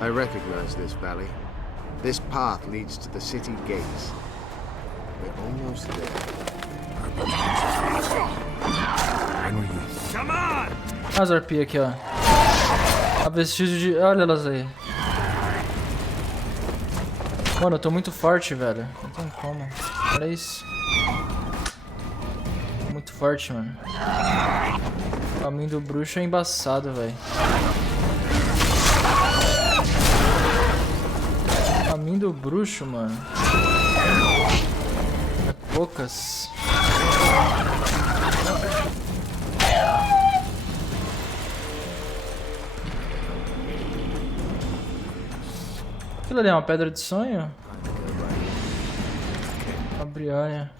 I recognize this valley. This path leads to the city gates. We're almost there. Come on! As arpias aqui, ó. A vestígio de... Olha elas aí. Mano, eu tô muito forte, velho. Não tem como. Olha isso. Muito forte, mano. O caminho do bruxo é embaçado, velho. O caminho do bruxo, mano. É poucas. Aquilo ali é uma pedra de sonho? Uma brianha.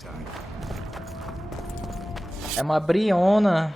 É uma briona.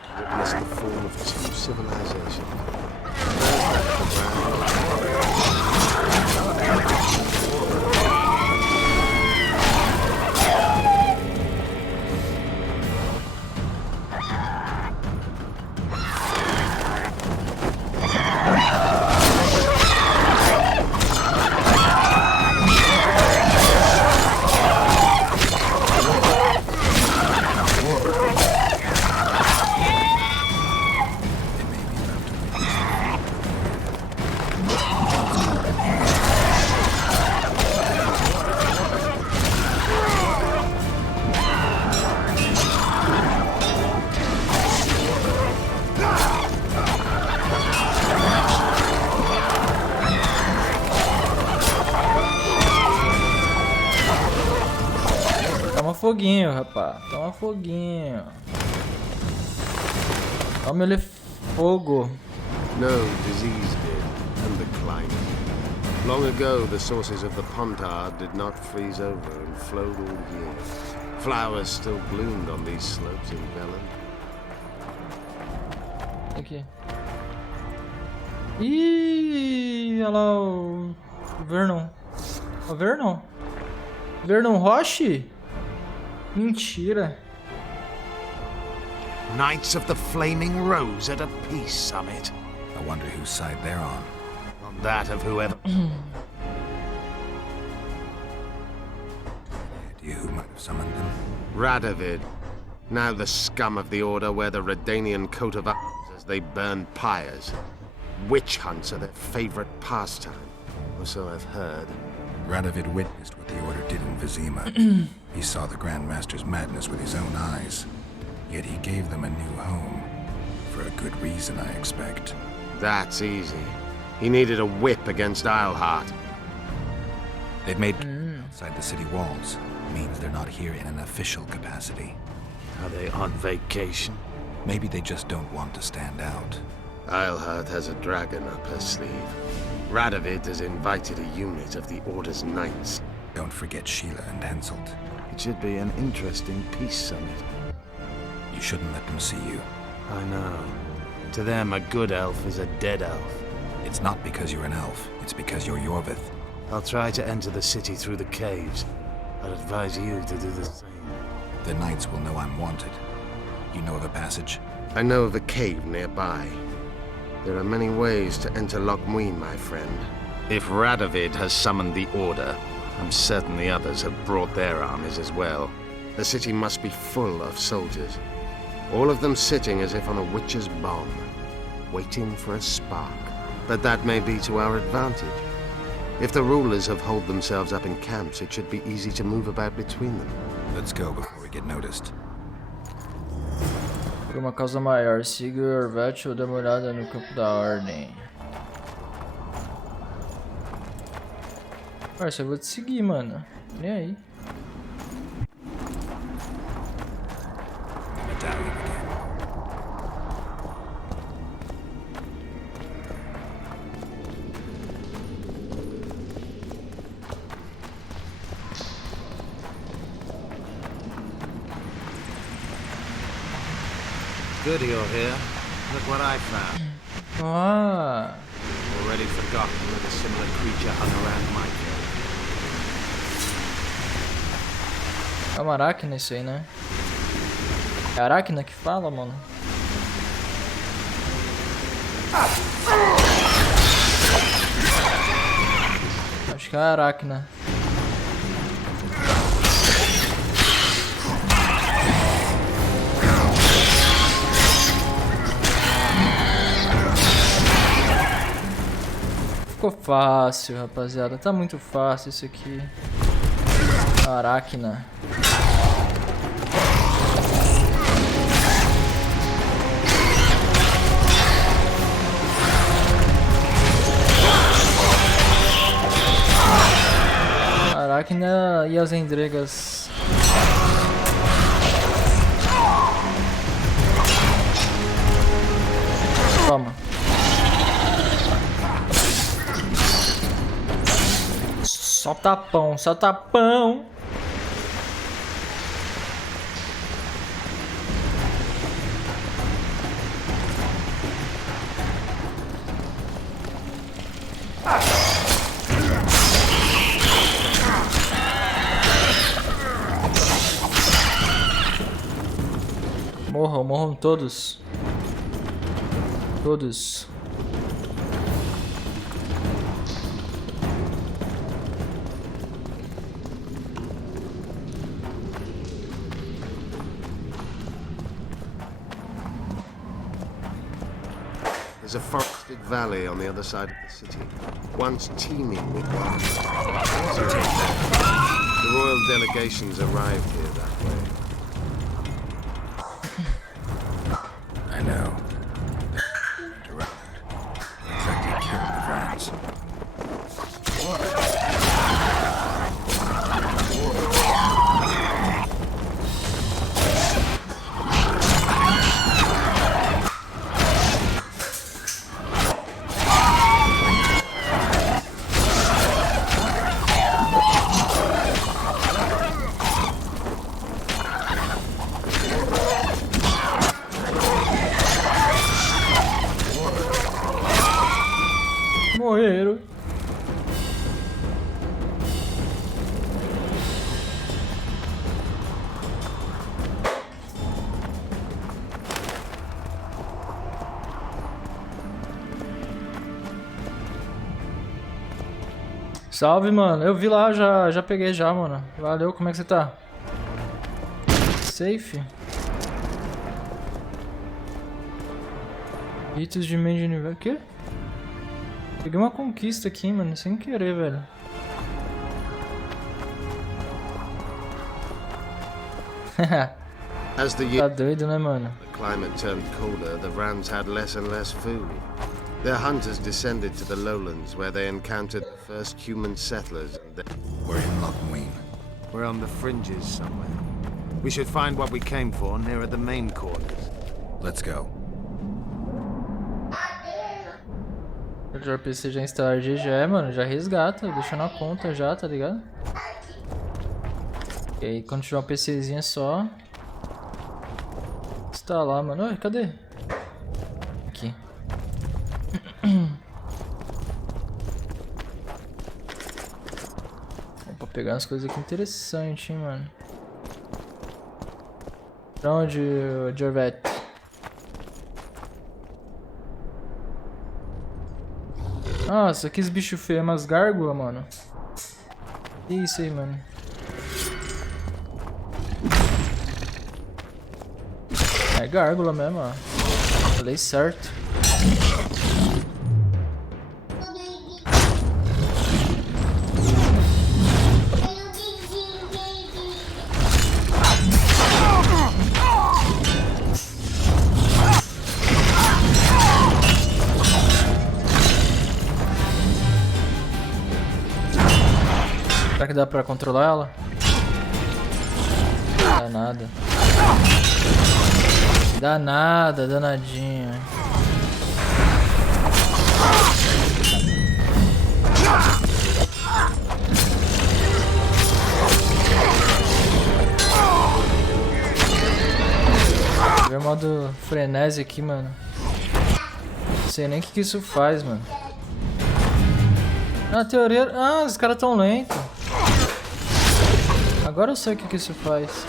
Toma foguinho, rapaz. Toma foguinho. Toma ele fogo. No, disease did, and the climate. Long ago, the sources of the Pontard did not freeze over and flowed all year. Flowers still bloomed on these slopes in Velen. Aqui. Ih, olha lá o Vernon. O Vernon? Vernon Roche? Mentira. Knights of the Flaming Rose at a peace summit. I wonder whose side they're on. On that of whoever. Idea who might have summoned them? Radovid, now the scum of the Order, wear the Redanian coat of arms as they burn pyres. Witch hunts are their favorite pastime, or so I've heard. Radovid witnessed what the Order did in Vizima. He saw the Grand Master's madness with his own eyes. Yet he gave them a new home. For a good reason, I expect. That's easy. He needed a whip against Isleheart. They've made outside the city walls. Means they're not here in an official capacity. Are they on vacation? Maybe they just don't want to stand out. Isleheart has a dragon up her sleeve. Radovid has invited a unit of the Order's knights. Don't forget Sheila and Henselt. It should be an interesting peace summit. You shouldn't let them see you. I know. To them, a good elf is a dead elf. It's not because you're an elf. It's because you're Yorvith. I'll try to enter the city through the caves. I'd advise you to do the same. The knights will know I'm wanted. You know of a passage? I know of a cave nearby. There are many ways to enter Loch Muin, my friend. If Radovid has summoned the Order, I'm certain the others have brought their armies as well. The city must be full of soldiers. All of them sitting as if on a witch's bomb, waiting for a spark. But that may be to our advantage. If the rulers have holed themselves up in camps, it should be easy to move about between them. Let's go before we get noticed. Por uma causa maior, siga o Orvet ou dê uma olhada no campo da ordem. Parça, eu vou te seguir, mano. Nem aí. Medallion again. Good you're here. Look what I found. Ah, Already forgotten that a similar creature hung around my cave. é uma aracna isso aí, né? É aracna que fala, mano? que é a aracna. Ficou fácil, rapaziada. Tá muito fácil isso aqui. Aracna. Aracna e as endregas. Toma. Só tapão, só tapão. Morram, morram todos. Todos. There's a forested valley on the other side of the city, once teeming with life. The royal delegations arrived here that way. I know. Direct. Looks like they killed the friends. Morreram. Salve, mano. Eu vi lá, já peguei já, mano. Valeu, como é que você tá? Safe? Ritos de meio de nível. O quê? Peguei uma conquista aqui, mano, sem querer, velho. As the Tá doido, né, mano? The climate turned colder, the Rans had less and less food. Their hunters descended to the lowlands where they encountered the first human settlers and We're in Lochmuin. We're on the fringes somewhere. We should find what we came for nearer the main quarters. Let's go. O PC já instalar GG, mano, já resgata, deixa na conta já, tá ligado? E aí quando tiver um PCzinho é só instalar, mano. Oi, cadê? Aqui. Opa, pegar umas coisas aqui interessantes, hein, mano. Pra onde, Jorvette? Nossa, que bicho feio, umas gárgulas, mano. Que isso aí, mano. É gárgula mesmo, ó. Falei certo. Será que dá pra controlar ela? Dá nada. Dá nada, danadinha. Vou ver o modo frenesi aqui, mano. Não sei nem o que isso faz, mano. Na teoria... Ah, os caras tão lentos. Agora eu sei o que isso faz.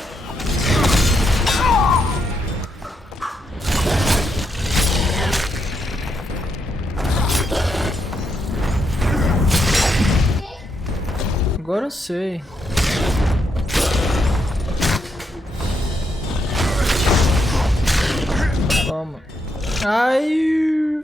agora eu sei. Toma. Ai!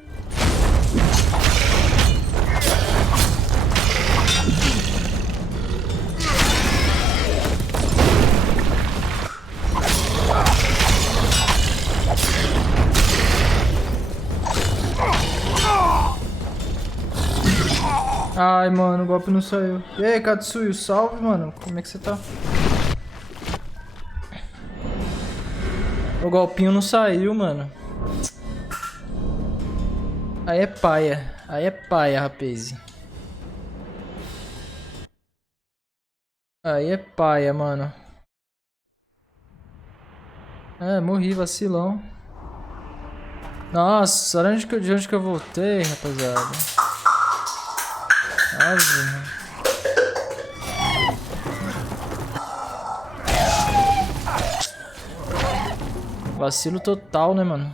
Ai, mano, o golpe não saiu. E aí, Katsuyu, salve, mano. Como é que você tá? O golpinho não saiu, mano. Aí é paia. Aí é paia, rapaz. Aí é paia, mano. É, morri, vacilão. Nossa, olha de onde que eu voltei, rapaziada. Quase, mano. Vacilo total, né, mano?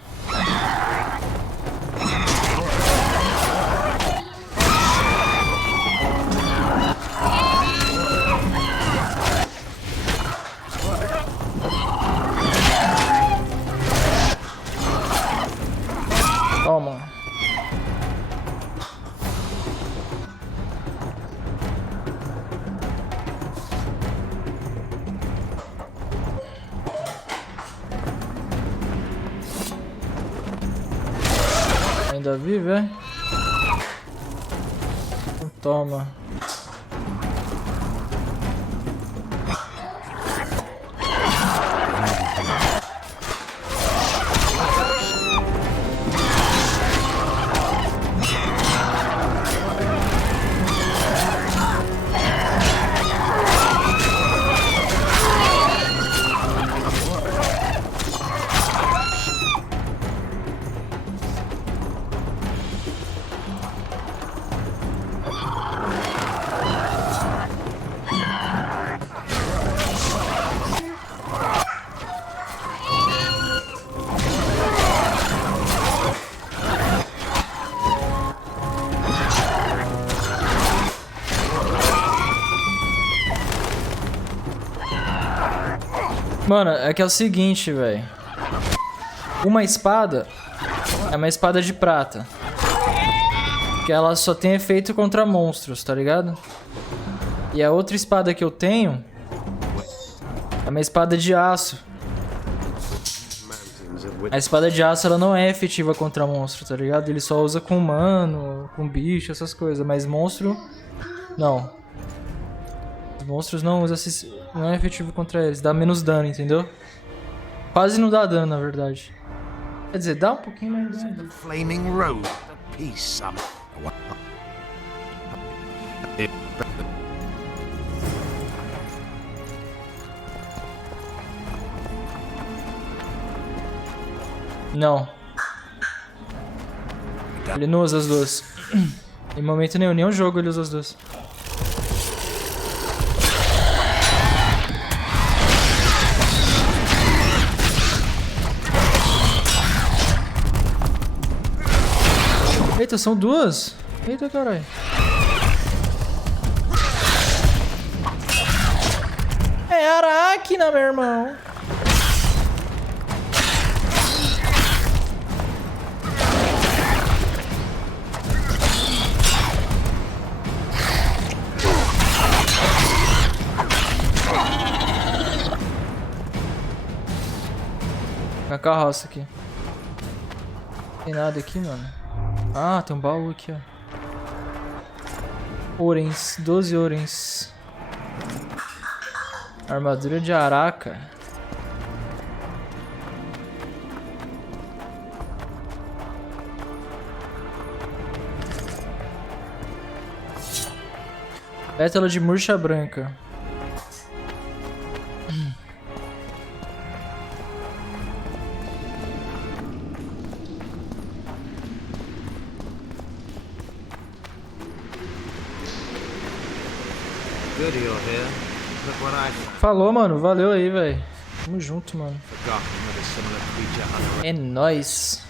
Toma. Ainda vive, é? Então, toma. Mano, é que é o seguinte, velho. Uma espada é uma espada de prata. Que ela só tem efeito contra monstros, tá ligado? E a outra espada que eu tenho é uma espada de aço. A espada de aço ela não é efetiva contra monstro, tá ligado? Ele só usa com humano, com bicho, essas coisas. Mas monstro, não. Os monstros não usam, não é efetivo contra eles. Dá menos dano, entendeu? Quase não dá dano, na verdade. Quer dizer, dá um pouquinho mais de dano. Flaming road, the peace summit. Não. Ele não usa as duas. Em momento nenhum, nenhum jogo ele usa as duas. Eita, são duas? Eita, caralho. É aracna, meu irmão. A carroça aqui. Tem nada aqui, mano. Ah, tem um baú aqui, ó. Orens, 12 orens. Armadura de araca. Pétala de murcha branca. Falou, mano. Valeu aí, velho. Tamo junto, mano. É nóis.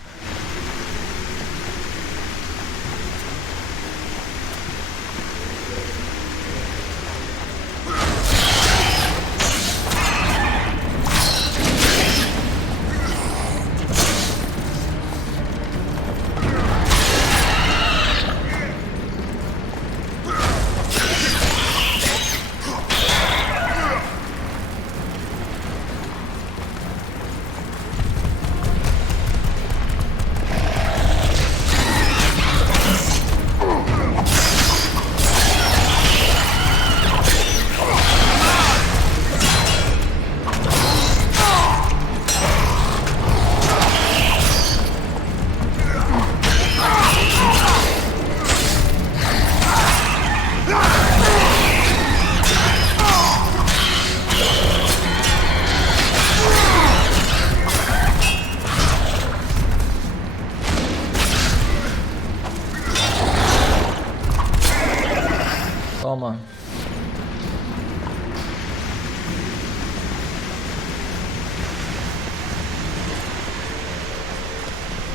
Toma.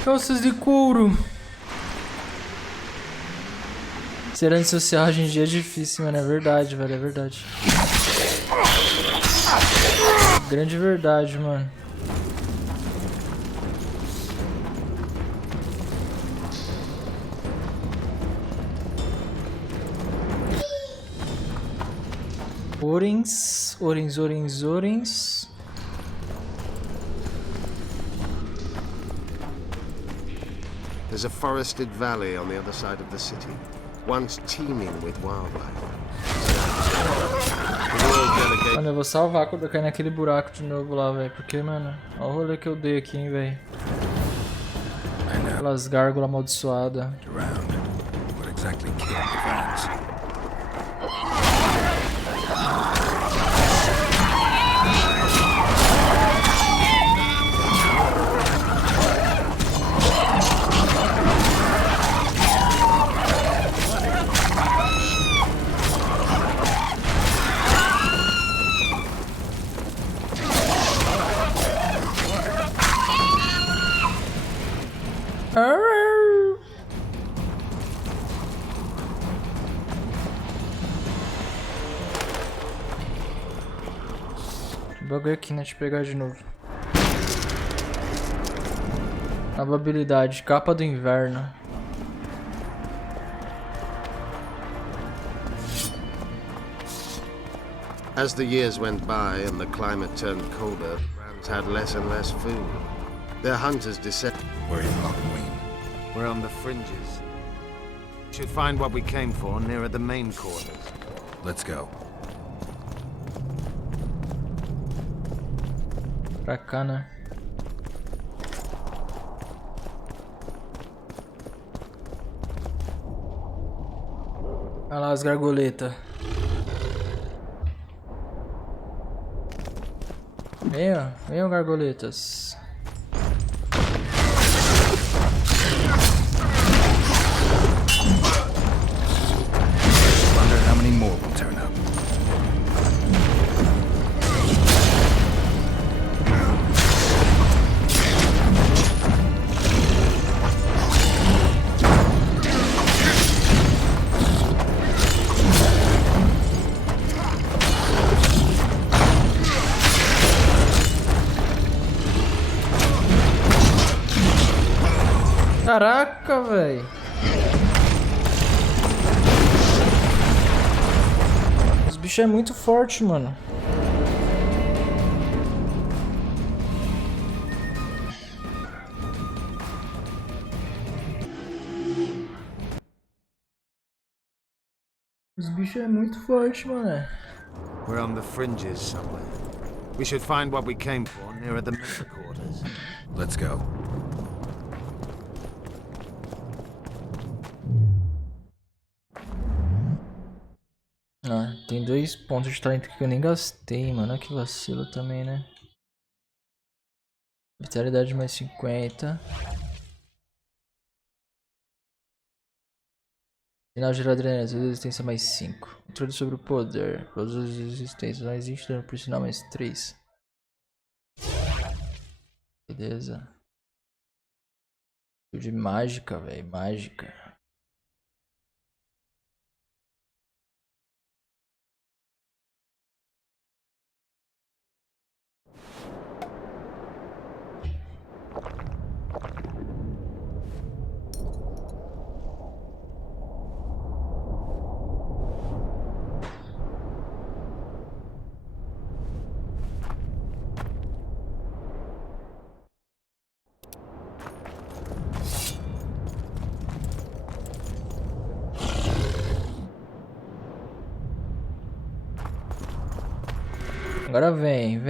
Calças de couro. Ser antissocial hoje em dia é difícil, mano. É verdade, velho. É verdade. Grande verdade, mano. Orens. There's a forested valley on the other side of the city, once teeming with wildlife. Mano, eu vou salvar quando eu cair naquele buraco de novo lá, velho. Porque, mano, olha o rolê que eu dei aqui, hein, velho. Aquelas gárgulas amaldiçoadas. Bagulho aqui, né? Deixa eu pegar de novo. Nova habilidade, capa do inverno. As the years went by and the climate turned colder, the brands had less and less food. Their hunters descended. We're in Lockmuir. We're on the fringes. We should find what we came for nearer the main quarters. Let's go. Pra cá, né? Olha lá as gargoletas. Venham gargoletas. Wonder how many more will turn up. Caraca, velho. Os bichos é muito forte, mano. Os bichos é muito forte, mano. We're on the fringes somewhere. We should find what we came for nearer the main quarters. Let's go. Ah, tem 2 pontos de talento que eu nem gastei, mano. Que vacilo também, né? Vitalidade mais 50. Final de adrenalina, resistência mais 5. Controle sobre o poder. Todas as resistências mais 20, dano por sinal mais 3. Beleza. De mágica, velho. Mágica. Agora vem.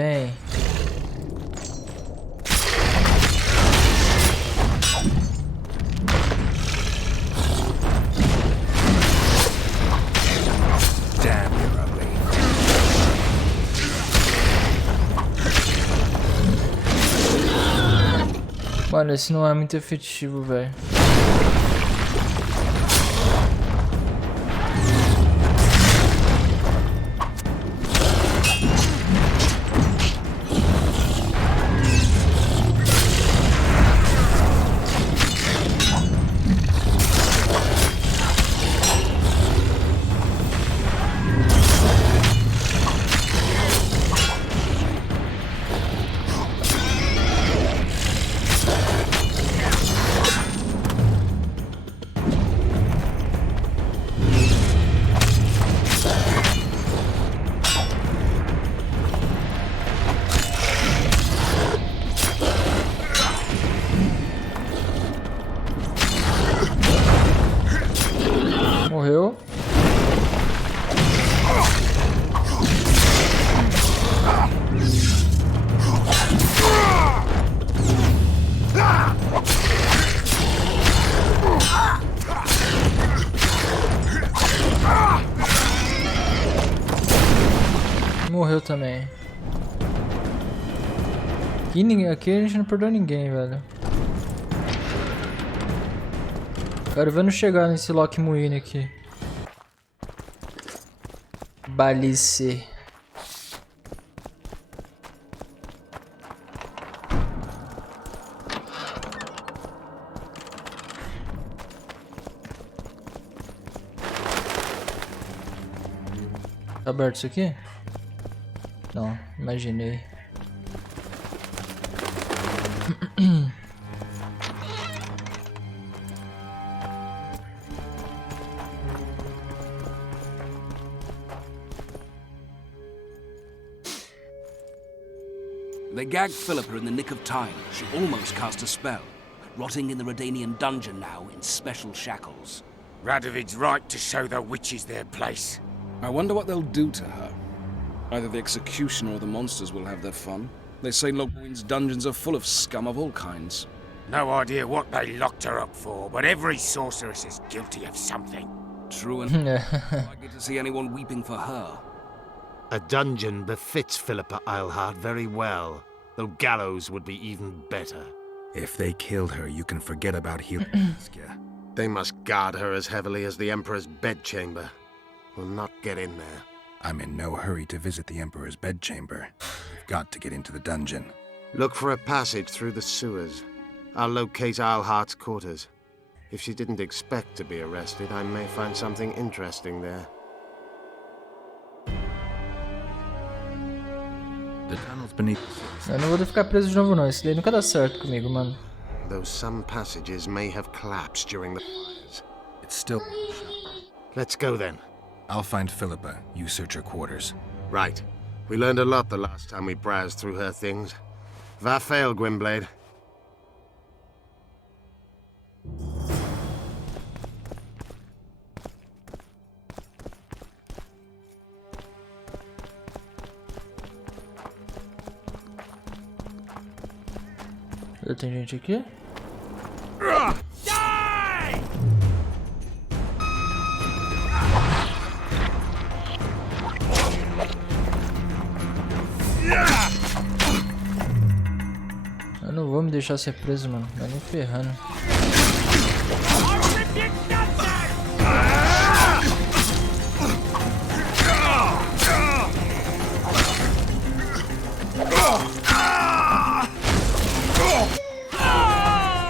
Damn, you're ugly. Mano, esse não é muito efetivo, velho. perdeu também. Aqui a gente não perdeu ninguém, velho. Quero ver não chegar nesse Lock Moine aqui. Balice. Tá aberto isso aqui? Não, imaginei. They gagged Philippa in the nick of time. She almost cast a spell. Rotting in the Redanian dungeon now in special shackles. Radovid's right to show the witches their place. I wonder what they'll do to her. Either the executioner or the monsters will have their fun. They say Logwin's dungeons are full of scum of all kinds. No idea what they locked her up for, but every sorceress is guilty of something. True and likely to see anyone weeping for her. A dungeon befits Philippa Eilhart very well, though gallows would be even better. If they killed her, you can forget about healing. They must guard her as heavily as the Emperor's bedchamber. We'll not get in there. I'm in no hurry to visit the Emperor's bedchamber. We've got to get into the dungeon. Look for a passage through the sewers. I'll locate Eilhart's quarters. If she didn't expect to be arrested, I may find something interesting there. The tunnels beneath. Eu não vou ficar preso de novo não, isso daí nunca dá certo comigo, mano. Though some passages may have collapsed during the fires. It's still. Let's go then. I'll find Philippa. You search her quarters. Right. We learned a lot the last time we browsed through her things. Va fail, Gwynblade. Tem gente aqui? Eu não vou me deixar ser preso, mano. Vai nem ferrando.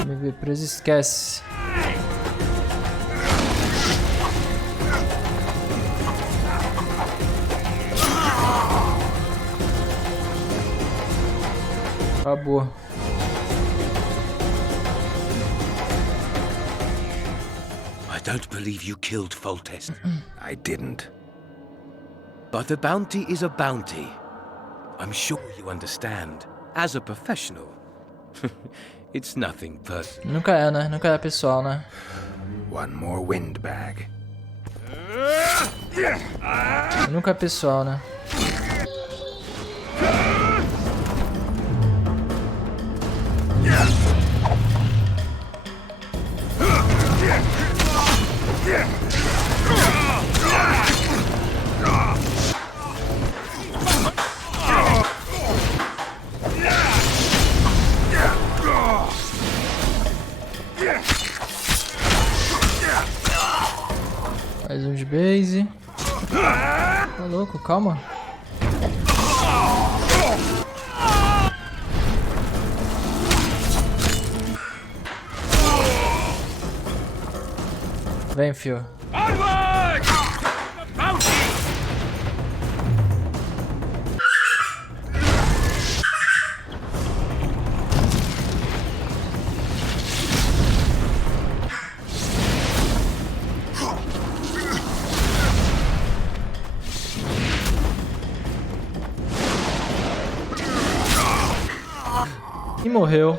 Me ver preso, esquece. Acabou. I don't believe you killed Foltest. I didn't. But a bounty is a bounty. I'm sure you understand. As a professional. It's nothing personal. Nunca é, né? Nunca é pessoal, né? One more windbag. Nunca é pessoal, né? Mais um de base. Tá louco, calma. Vem, fio. E morreu.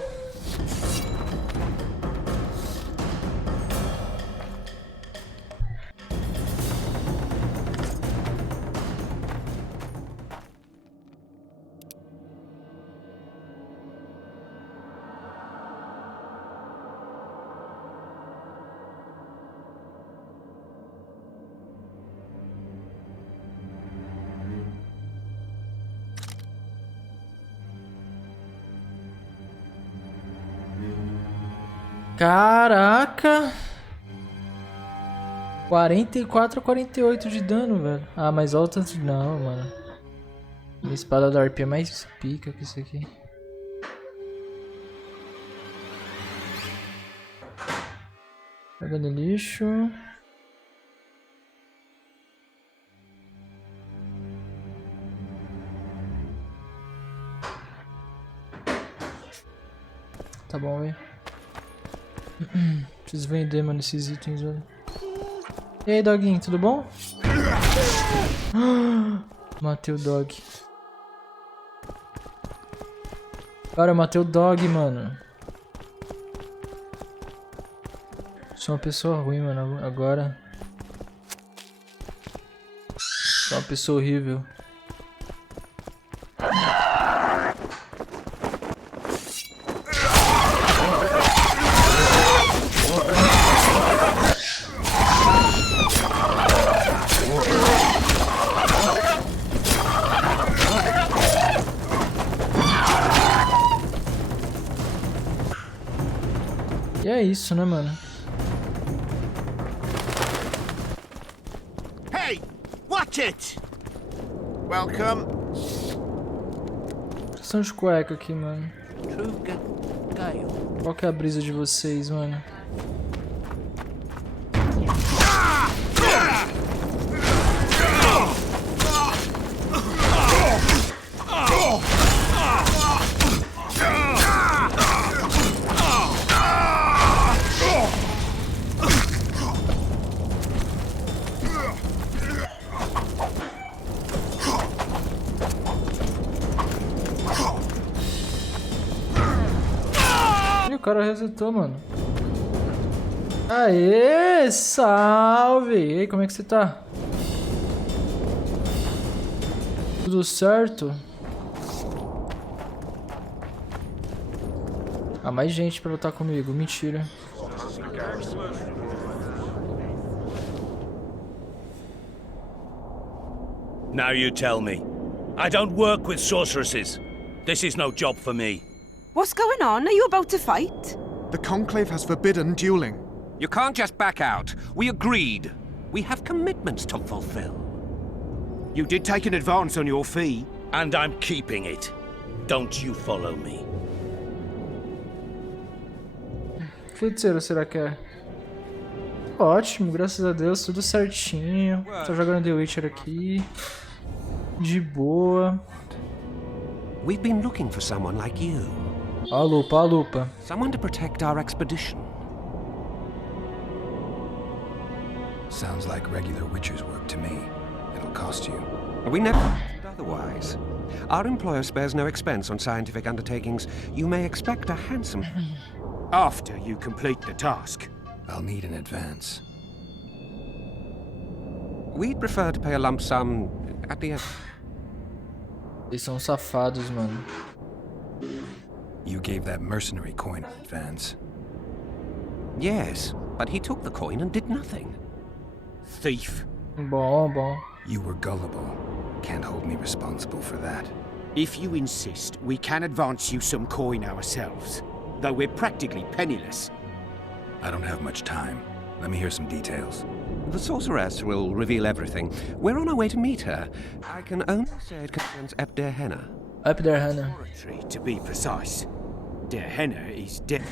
Caraca! 44 a 48 de dano, velho. Ah, mas olha o tanto de... Não, mano. A espada da arpia é mais pica que isso aqui. Pega no lixo. Tá bom, velho. Preciso vender, mano, esses itens, velho. E aí, doguinho, tudo bom? Matei o dog. Cara, eu matei o dog, mano. Sou uma pessoa ruim, mano, agora. Sou uma pessoa horrível. E é isso, né, mano? Hey! Watch it! Welcome. Questão de cueca aqui, mano. Qual que é a brisa de vocês, mano? O cara resetou, mano. Aê, salve! E aí, como é que você tá? Tudo certo? Ah, mais gente pra lutar comigo, mentira. Now you tell me. I don't work with sorceresses. This is no job for me. What's going on? Are you about to fight? The Conclave has forbidden dueling. You can't just back out. We agreed. We have commitments to fulfill. You did take an advance on your fee. And I'm keeping it. Don't you follow me. Feiticeiro, será que é? Ótimo, graças a Deus, tudo certinho. Tô jogando The Witcher aqui. De boa. We've been looking for someone like you. A lupa, a lupa. Someone to protect our expedition. Sounds like regular Witcher's work to me. It'll cost you. We never did otherwise. Our employer spares no expense on scientific undertakings. You may expect a handsome... After you complete the task. I'll need an advance. We'd prefer to pay a lump sum at the end. Eles são safados, mano. You gave that mercenary coin in advance. Yes, but he took the coin and did nothing. Thief. Bom, bom. You were gullible. Can't hold me responsible for that. If you insist, we can advance you some coin ourselves. Though we're practically penniless. I don't have much time. Let me hear some details. The sorceress will reveal everything. We're on our way to meet her. I can only say it concerns Ep der Henna. Ep der Henna. To be precise. Der Henna is dead.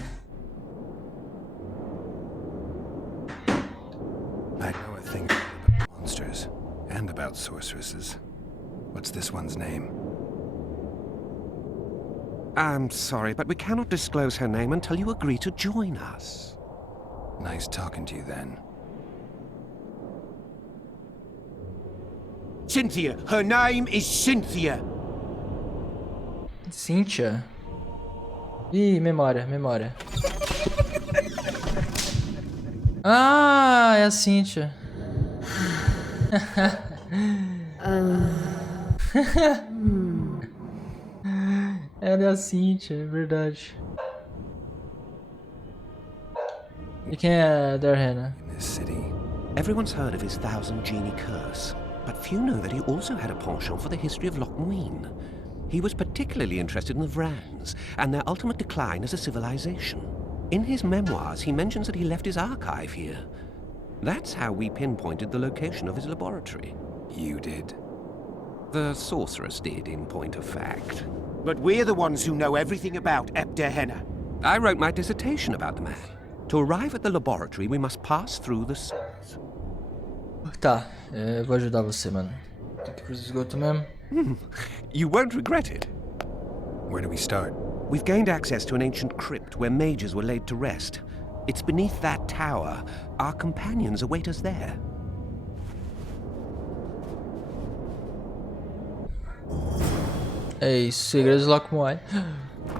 I know a thing about monsters and about sorceresses. What's this one's name? I'm sorry, but we cannot disclose her name until you agree to join us. Nice talking to you then. Cynthia. Her name is Cynthia. Cynthia? Ih, memória, memória. Ah, é a Cynthia. Ela é a Cynthia, é verdade. E quem é a der Henna? Everyone's heard of his thousand genie curse, but few know that he also had a penchant for the history of Lochmuin. He was particularly interested in the Vrans and their ultimate decline as a civilization. In his memoirs, he mentions that he left his archive here. That's how we pinpointed the location of his laboratory. You did? The sorceress did, in point of fact. But we're the ones who know everything about Henna. I wrote my dissertation about the man. To arrive at the laboratory, we must pass through the sewers. Tá, eu vou ajudar você, mano. Tem que ir pro esgoto mesmo. You won't regret it. Where do we start? We've gained access to an ancient crypt where mages were laid to rest. It's beneath that tower. Our companions await us there. É isso, segredos lá como é.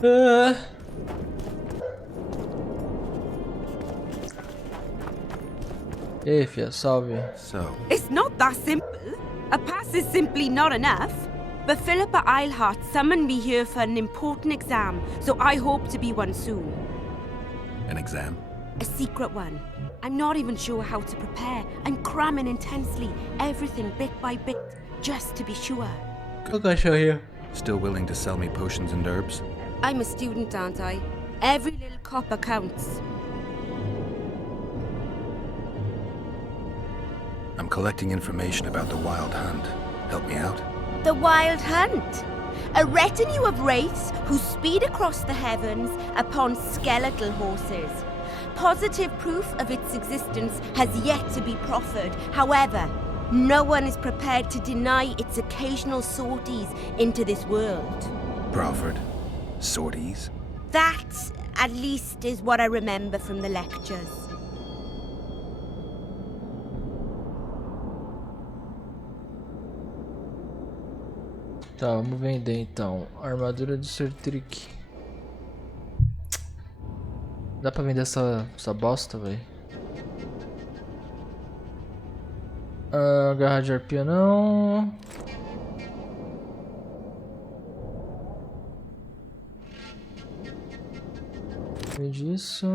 Ah. Ei, fia, salve. So, It's not that simple. A pass is simply not enough. But Philippa Eilhart summoned me here for an important exam, so I hope to be one soon. An exam? A secret one. I'm not even sure how to prepare. I'm cramming intensely, everything bit by bit, just to be sure. Olha o cachorrinho. Still willing to sell me potions and herbs? I'm a student, aren't I? Every little copper counts. I'm collecting information about the Wild Hunt. Help me out? The Wild Hunt. A retinue of wraiths who speed across the heavens upon skeletal horses. Positive proof of its existence has yet to be proffered. However, no one is prepared to deny its occasional sorties into this world. Proffered? Sorties? That, at least, is what I remember from the lectures. Tá, vamos vender então. Armadura de Sertric. Dá pra vender essa bosta, velho? Garra de arpia não. Vende isso.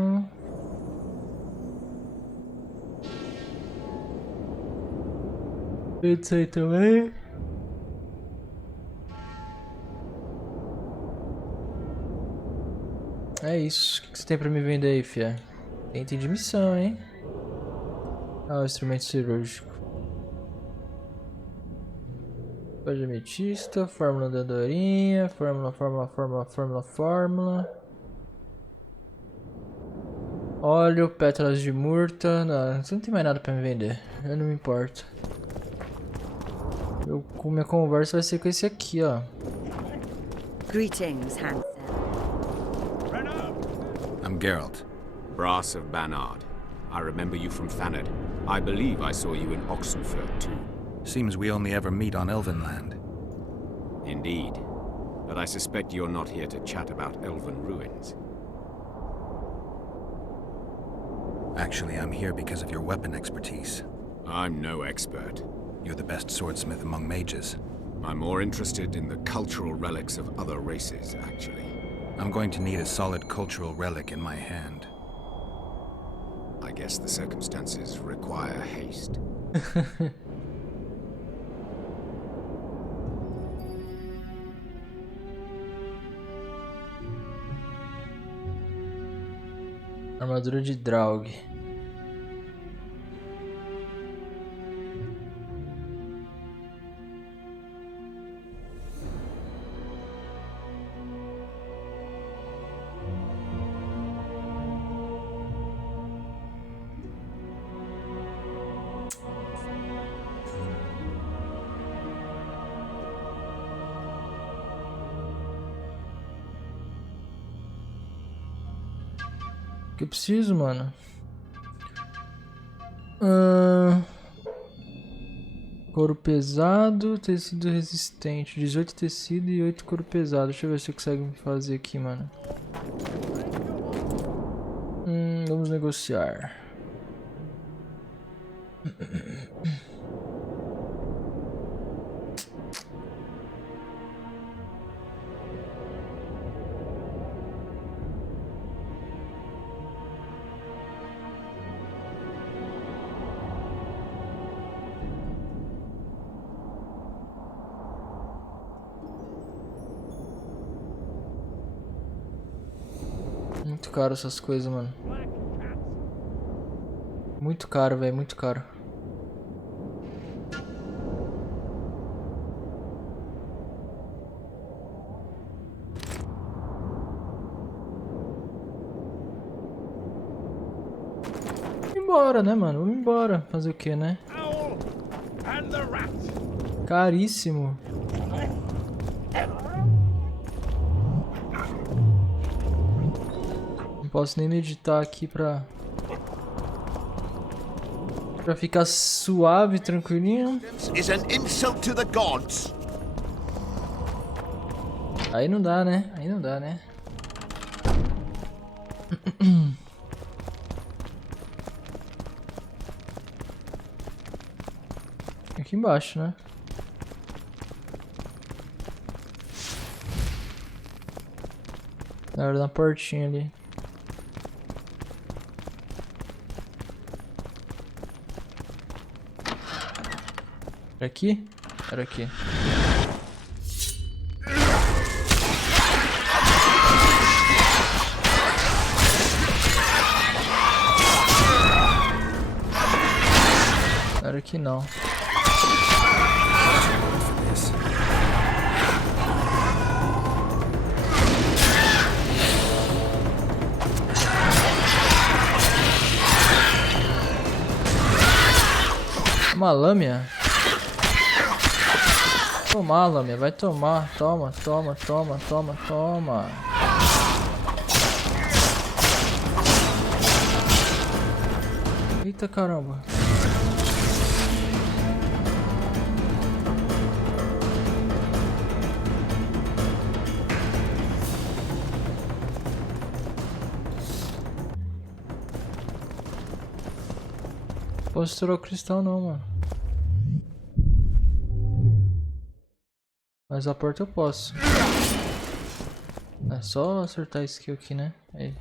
Vende isso aí também. É isso. O que você tem pra me vender aí, fia? Tem item de missão, hein? Ah, o instrumento cirúrgico. Pó de ametista, fórmula da andorinha, fórmula. Óleo, pétalas de murta. Não, você não tem mais nada pra me vender. Eu não me importo. Minha conversa vai ser com esse aqui, ó. Greetings, handsome. I'm Geralt, Brass of Banard. I remember you from Thanedd. I believe I saw you in Oxenfurt too. Seems we only ever meet on Elvenland. Indeed. But I suspect you're not here to chat about elven ruins. Actually, I'm here because of your weapon expertise. I'm no expert. You're the best swordsmith among mages. I'm more interested in the cultural relics of other races, actually. I'm going to need a solid cultural relic in my hand. I guess the circumstances require haste. Armadura de Draug. O que eu preciso, mano? Couro pesado, tecido resistente. 18 tecido e 8 couro pesado. Deixa eu ver se eu consigo fazer aqui, mano. Vamos negociar. Muito caro essas coisas, mano. Muito caro, velho, muito caro. Embora, né, mano? Vamos embora. Fazer o que, né? Caríssimo. Não posso nem meditar aqui pra ficar suave, tranquilinho. Aí não dá, né? Aí não dá, né? Aqui embaixo, né? Era na portinha ali. Era aqui? Era aqui. Era aqui não. Uma lâmina. Tomar, lâmina, vai tomar. Toma, toma, toma, toma, toma. Eita caramba. Posso estourar o cristal não, mano. Mas a porta eu posso. É só acertar esse skill aqui, né? Aí.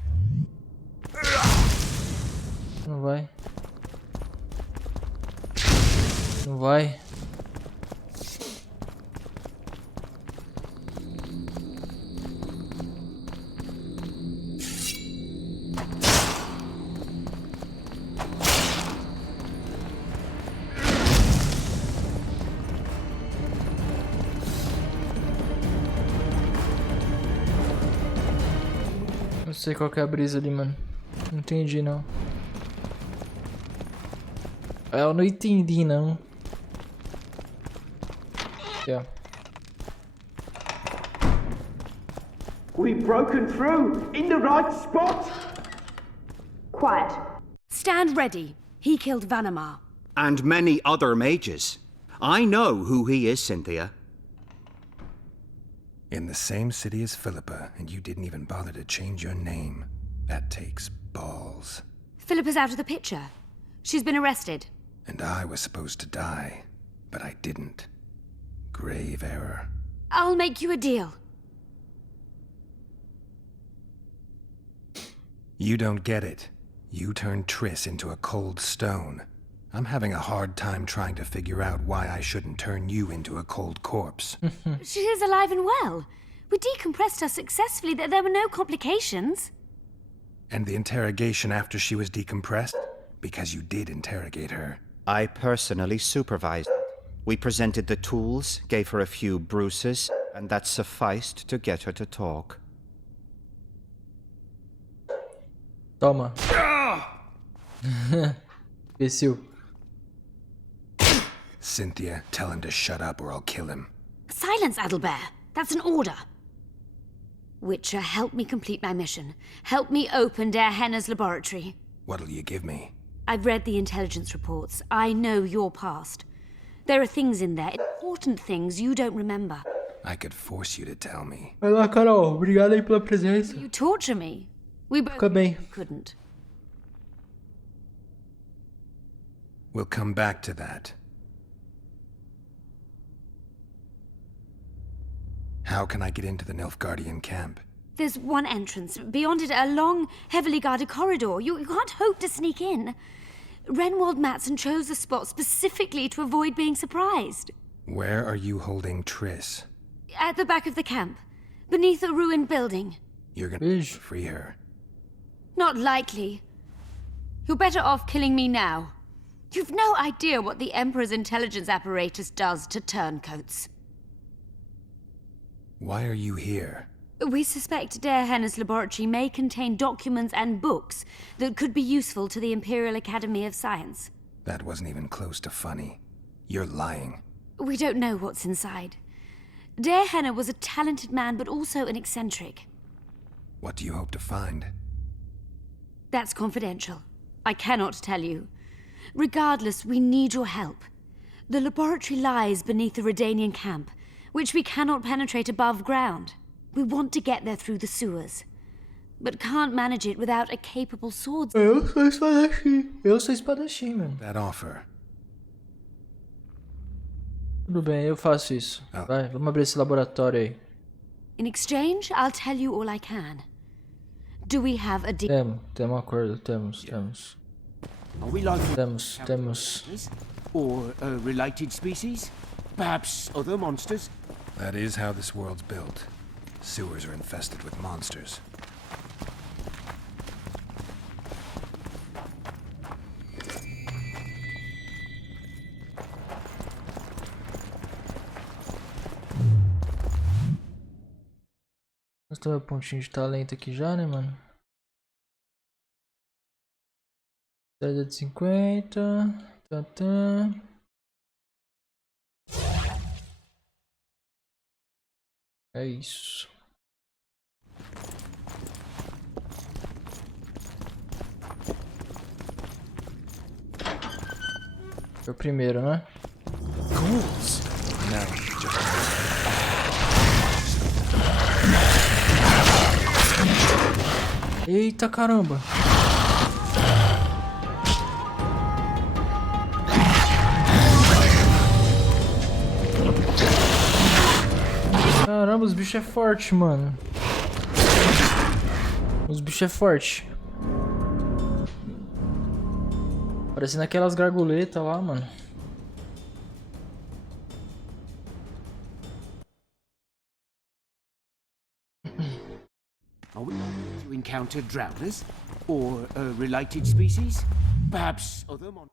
Não vai. Não vai. Não sei qual que é a brisa ali, mano. Não entendi, não. Eu não entendi, não. Aqui, ó. We've broken through in the right spot. Quiet. Stand ready. He killed Vanamar. And many other mages. I know who he is, Cynthia. In the same city as Philippa, and you didn't even bother to change your name. That takes balls. Philippa's out of the picture. She's been arrested. And I was supposed to die, but I didn't. Grave error. I'll make you a deal. You don't get it. You turned Triss into a cold stone. I'm having a hard time trying to figure out why I shouldn't turn you into a cold corpse. She is alive and well. We decompressed her successfully. There were no complications. And the interrogation after she was decompressed? Because you did interrogate her. I personally supervised it. We presented the tools, gave her a few bruises, and that sufficed to get her to talk. Toma. Imbecil. Cynthia, tell him to shut up or I'll kill him. Silence, Adelbear. That's an order. Witcher, help me complete my mission. Help me open Der Henner's laboratory. What'll you give me? I've read the intelligence reports. I know your past. There are things in there, important things you don't remember. I could force you to tell me. Vai lá, Carol. Obrigado aí pela presença. You torture me. We both couldn't. We'll come back to that. How can I get into the Nilfgaardian camp? There's one entrance. Beyond it, a long, heavily guarded corridor. You can't hope to sneak in. Renwald Matson chose the spot specifically to avoid being surprised. Where are you holding Triss? At the back of the camp, beneath a ruined building. You're gonna free her. Not likely. You're better off killing me now. You've no idea what the Emperor's intelligence apparatus does to turncoats. Why are you here? We suspect Henne's laboratory may contain documents and books that could be useful to the Imperial Academy of Science. That wasn't even close to funny. You're lying. We don't know what's inside. Henne was a talented man, but also an eccentric. What do you hope to find? That's confidential. I cannot tell you. Regardless, we need your help. The laboratory lies beneath the Redanian camp, which we cannot penetrate above ground. We want to get there through the sewers, but can't manage it without a capable swordsman. Eu sou espadachim. Eu sou espadachim, mano. That offer. Tudo bem, eu faço isso. Vai, vamos abrir esse laboratório aí. In exchange, I'll tell you all I can. Do we have a deal? Temos acordo, temos. Are we like Temos. or a related species? Perhaps other monsters? That is how this world's built. Sewers are infested with monsters. Nós temos um pontinho de talento aqui já, né, mano? 10 de 50. É isso. Foi o primeiro, né? Ghouls. Não, Eita caramba! Caramba, os bichos é forte, mano. Os bichos é forte. Parecendo aquelas garguletas lá, mano. Are we to encounter drowners or a related species? Perhaps other monsters?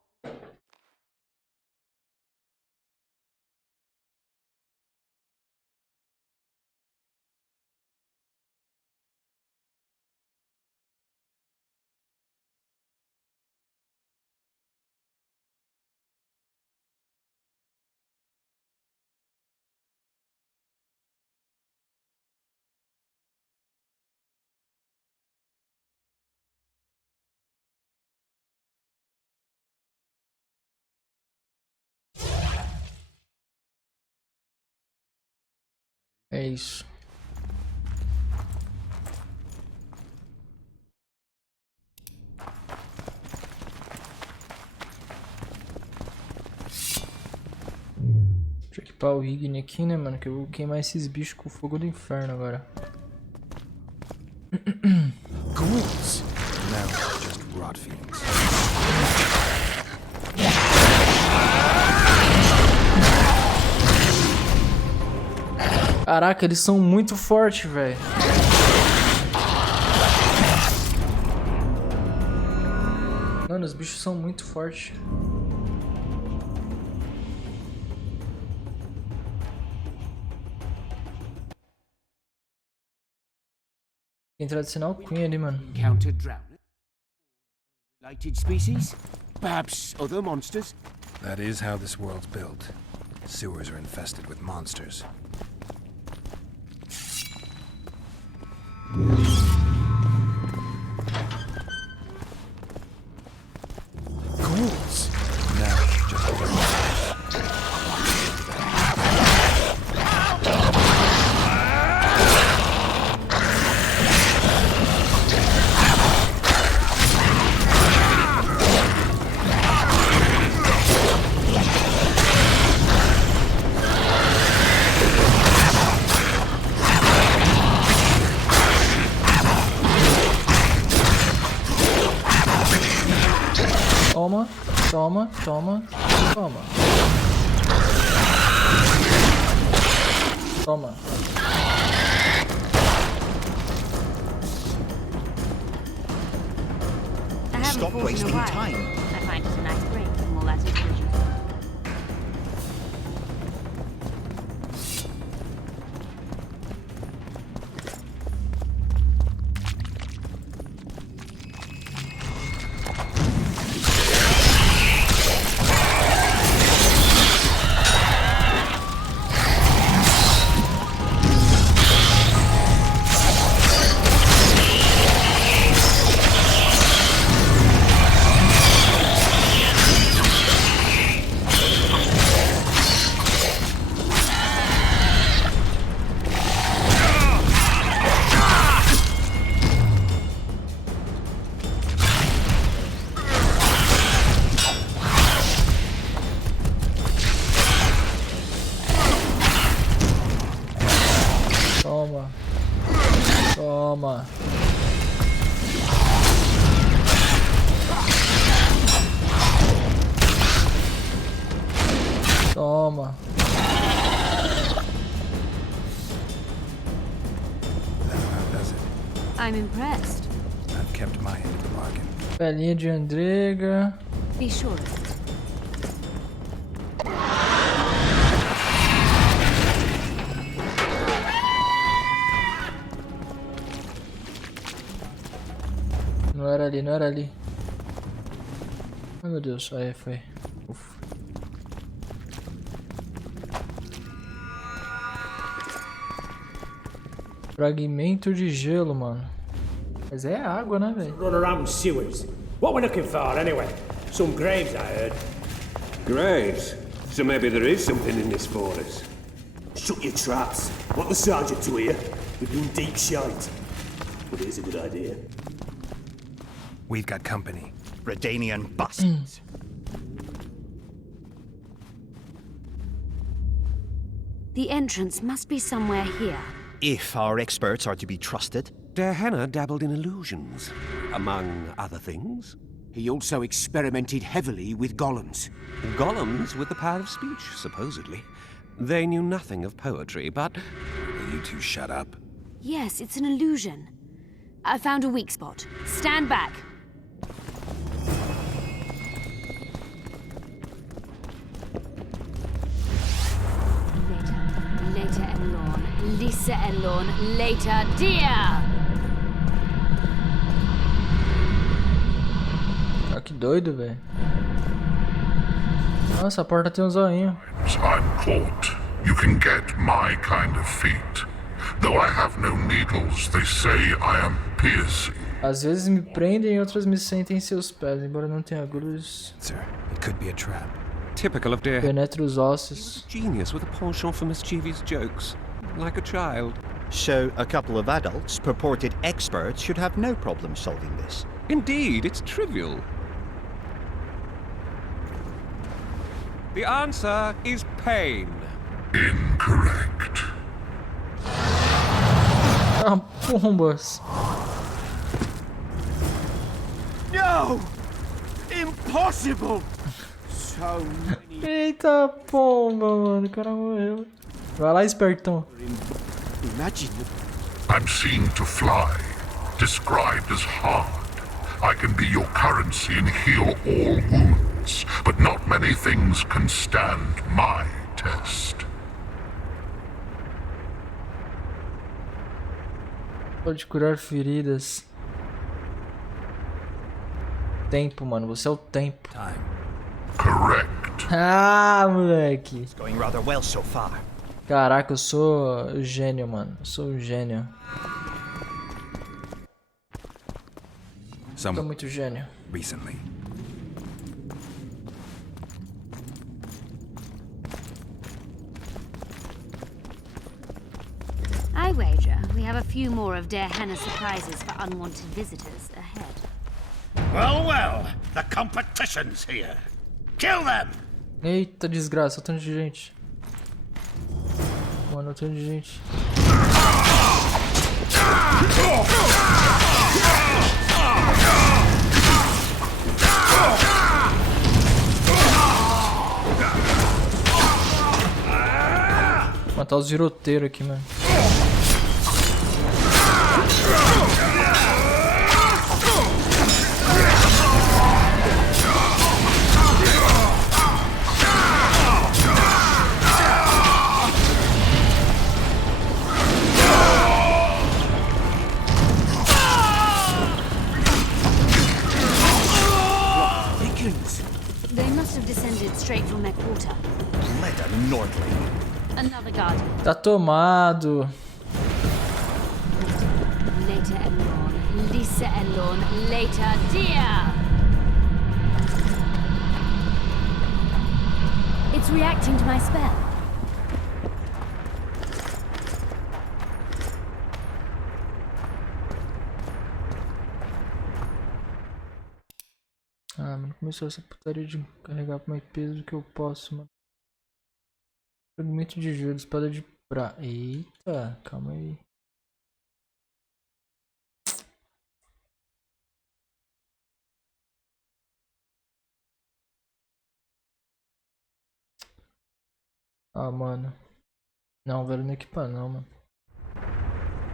É isso. Deixa eu equipar o Igni aqui, né, mano? Que eu vou queimar esses bichos com o fogo do inferno agora. Ghouls. No, just rot fiends. Caraca, eles são muito fortes, velho. Mano, os bichos são muito fortes. Tem tradicional Queen ali, mano. Encountered drowners? Related species? Perhaps other monsters? That is how this world's built. Sewers are infested with monsters. Ghouls. No, just Toma. Stop wasting time. I find it a nice break from all that intelligence. Toma. Toma. I'm impressed. I've kept my end of the bargain. Pelinha de Andrega. Be sure of it. Não era ali, não era ali. Ai meu Deus, aí foi. Ufa. Fragmento de gelo, mano. Mas é água, né, velho? Run around sewers. What we're looking for, anyway? Some graves, I heard. Graves? So maybe there is something in this for us. Shut your traps. Want the sergeant to hear? We've been deep shite. But it is a good idea. We've got company. Redanian bastards. The entrance must be somewhere here. If our experts are to be trusted. Hannah dabbled in illusions, among other things. He also experimented heavily with golems. Golems with the power of speech, supposedly. They knew nothing of poetry, but... Will you two shut up? Yes, it's an illusion. I found a weak spot. Stand back. Later, Elorn. Lisa Elorn. Later, dear! Ah, que doido, velho. Nossa, a porta tem um zoinho. I'm caught. You can get my kind of feat. Though I have no needles, they say I am piercing. Às vezes me prendem e outras me sentem em seus pés, embora não tenha agulhas. Sir, it could be a trap. Typical of dear. Penetra os ossos. Genius with a penchant for mischievous jokes, like a child. So a couple of adults, purported experts, should have no problem solving this. Indeed, it's trivial. The answer is pain. Incorrect. Ah, pombas. No! Impossible! So many... Eita pomba, mano. O cara morreu. Vai lá, espertão. Imagine. I'm seen to fly, described as hard. I can be your currency and heal all wounds, but not many things can stand my test. Pode curar feridas. Tempo, mano. Você é o tempo. Correct. Ah, moleque. It's going rather well so far. Caraca, eu sou gênio, mano. Eu sou gênio. Sou muito gênio. Recently. I wager we have a few more of Der Hannah's surprises for unwanted visitors ahead. Well, well, the competition's here. Kill them! Eita desgraça, o tanto de gente. Mano, o tanto de gente. Vou matar os giroteiros aqui, mano. must have descended straight from their quarter. Let a Nordling. Another guard. Tá tomado. Later Elorn, Lisa Elorn, later dear. It's reacting to my spell. Ah, mano, começou essa putaria de carregar por mais peso do que eu posso, mano. Fragmento de gelo, espada de prata. Eita, calma aí. Ah, mano. Não, velho, não equipa não, mano.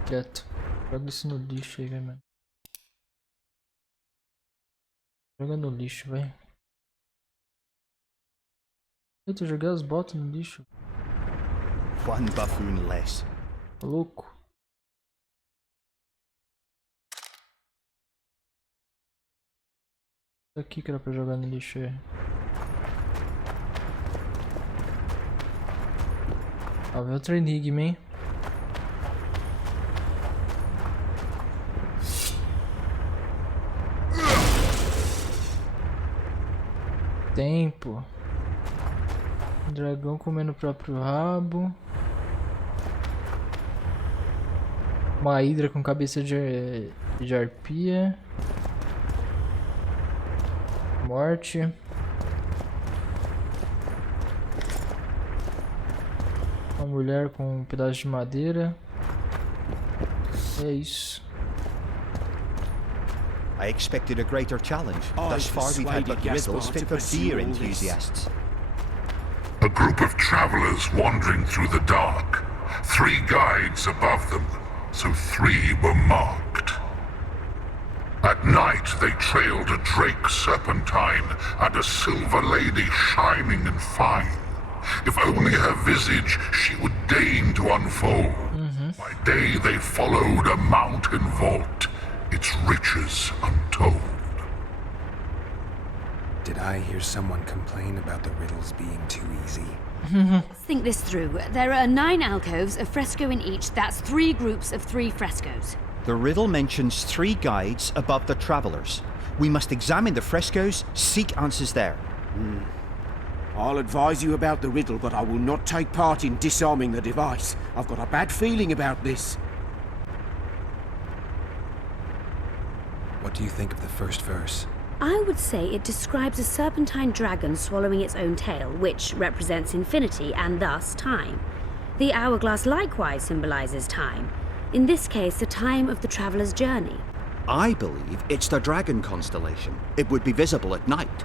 Quieto. Joga isso no lixo aí, velho, mano. Joga no lixo, velho. Eita, eu joguei as botas no lixo. One buffoon less. Tá louco? Isso aqui que era pra jogar no lixo aí. Ah, vem outro enigma, hein? Tempo. Dragão comendo o próprio rabo. Uma hidra com cabeça de arpia. Morte. Uma mulher com um pedaço de madeira. É isso. I expected a greater challenge. Thus far we've had but riddles fit for beer enthusiasts. A group of travelers wandering through the dark. 3 guides above them, so 3 were marked. At night they trailed a drake serpentine and a silver lady shining and fine. If only her visage she would deign to unfold. By day they followed a mountain vault, its riches untold. Did I hear someone complain about the riddles being too easy? Let's think this through. There are 9 alcoves, a fresco in each. That's 3 groups of 3 frescoes. The riddle mentions 3 guides above the travelers. We must examine the frescoes, seek answers there. I'll advise you about the riddle, but I will not take part in disarming the device. I've got a bad feeling about this. What do you think of the first verse? I would say it describes a serpentine dragon swallowing its own tail, which represents infinity and thus time. The hourglass likewise symbolizes time. In this case, the time of the traveler's journey. I believe it's the dragon constellation. It would be visible at night.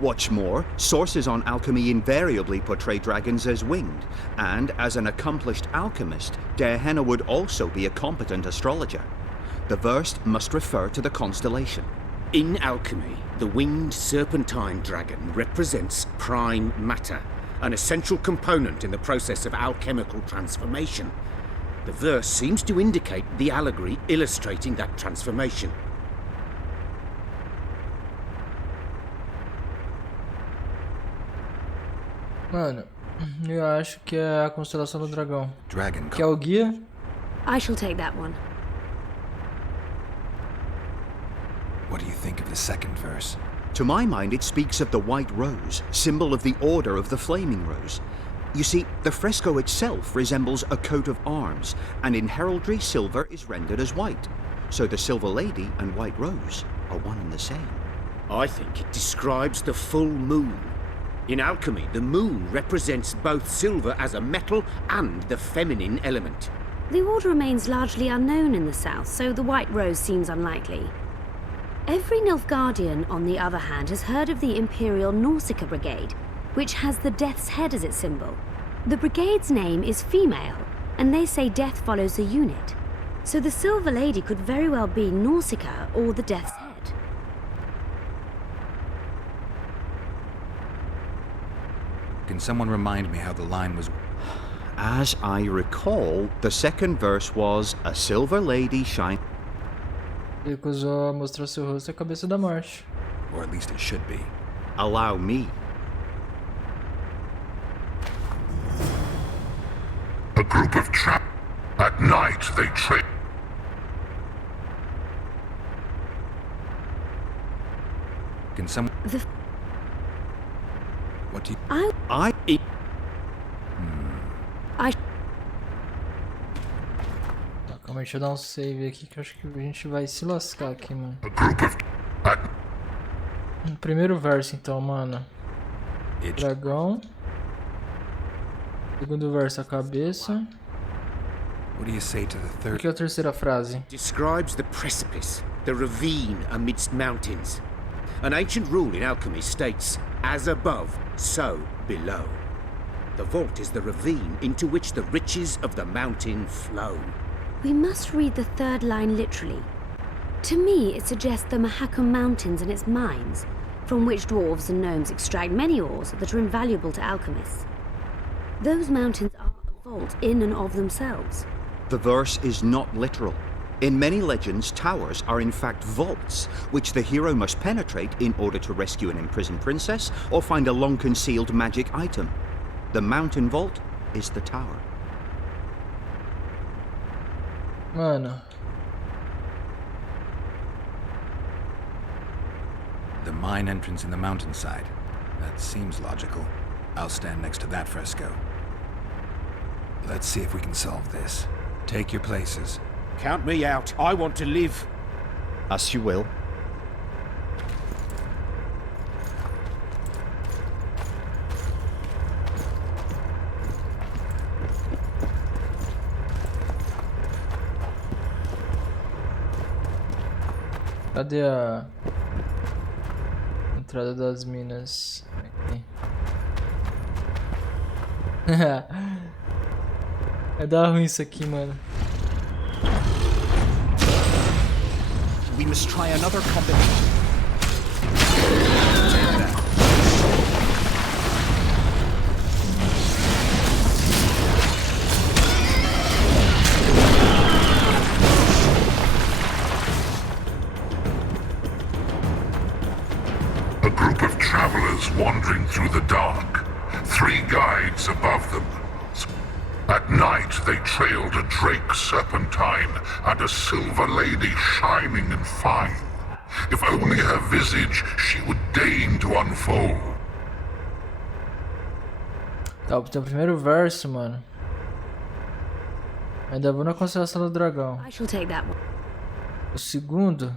What's more, sources on alchemy invariably portray dragons as winged, and as an accomplished alchemist, Gehenna would also be a competent astrologer. The verse must refer to the constellation. In alchemy, the winged serpentine dragon represents prime matter, an essential component in the process of alchemical transformation. The verse seems to indicate the allegory illustrating that transformation. Mano, eu acho que é a constelação do dragão. Dragon. Que é o guia. I shall take that one. What do you think of the second verse? To my mind, it speaks of the white rose, symbol of the Order of the Flaming Rose. You see, the fresco itself resembles a coat of arms, and in heraldry, silver is rendered as white. So the Silver Lady and White Rose are one and the same. I think it describes the full moon. In alchemy, the moon represents both silver as a metal and the feminine element. The order remains largely unknown in the south, so the White Rose seems unlikely. Every Nilfgaardian, on the other hand, has heard of the Imperial Nausicaa Brigade, which has the Death's Head as its symbol. The brigade's name is female, and they say death follows the unit. So the Silver Lady could very well be Nausicaa or the Death's Head. Can someone remind me how the line was? As I recall, the second verse was a silver lady shine. Ele recusou a mostrar seu rosto e a cabeça da morte. Or at least it should be. Allow me. A group of At night they trail. Can some... What do you... I Calma aí, deixa eu dar um save aqui que eu acho que a gente vai se lascar aqui, mano. Primeiro verso então, mano. Dragão. Segundo verso, a cabeça. What do you say to the third? O que é a terceira frase? Describes the precipice, the ravine amidst mountains. An ancient rule in alchemy states, as above, so below. The vault is the ravine into which the riches of the mountain flow. We must read the third line literally. To me, it suggests the Mahakam Mountains and its mines, from which dwarves and gnomes extract many ores that are invaluable to alchemists. Those mountains are a vault in and of themselves. The verse is not literal. In many legends, towers are in fact vaults, which the hero must penetrate in order to rescue an imprisoned princess or find a long-concealed magic item. The mountain vault is the tower. Mano. The mine entrance in the mountainside. That seems logical. I'll stand next to that fresco. Let's see if we can solve this. Take your places. Count me out. I want to live. As you will. Cadê a entrada das minas? Aqui. Vai dar ruim isso aqui, mano. We must try another combination. A group of travelers wandering through the dark. 3 guides above them. At night they trailed a drake serpentine and a silver lady shining and fine. If only her visage she would deign to unfold. Tá, o primeiro verso, mano. Ainda vou na constelação do dragão. I shall take that one. O segundo.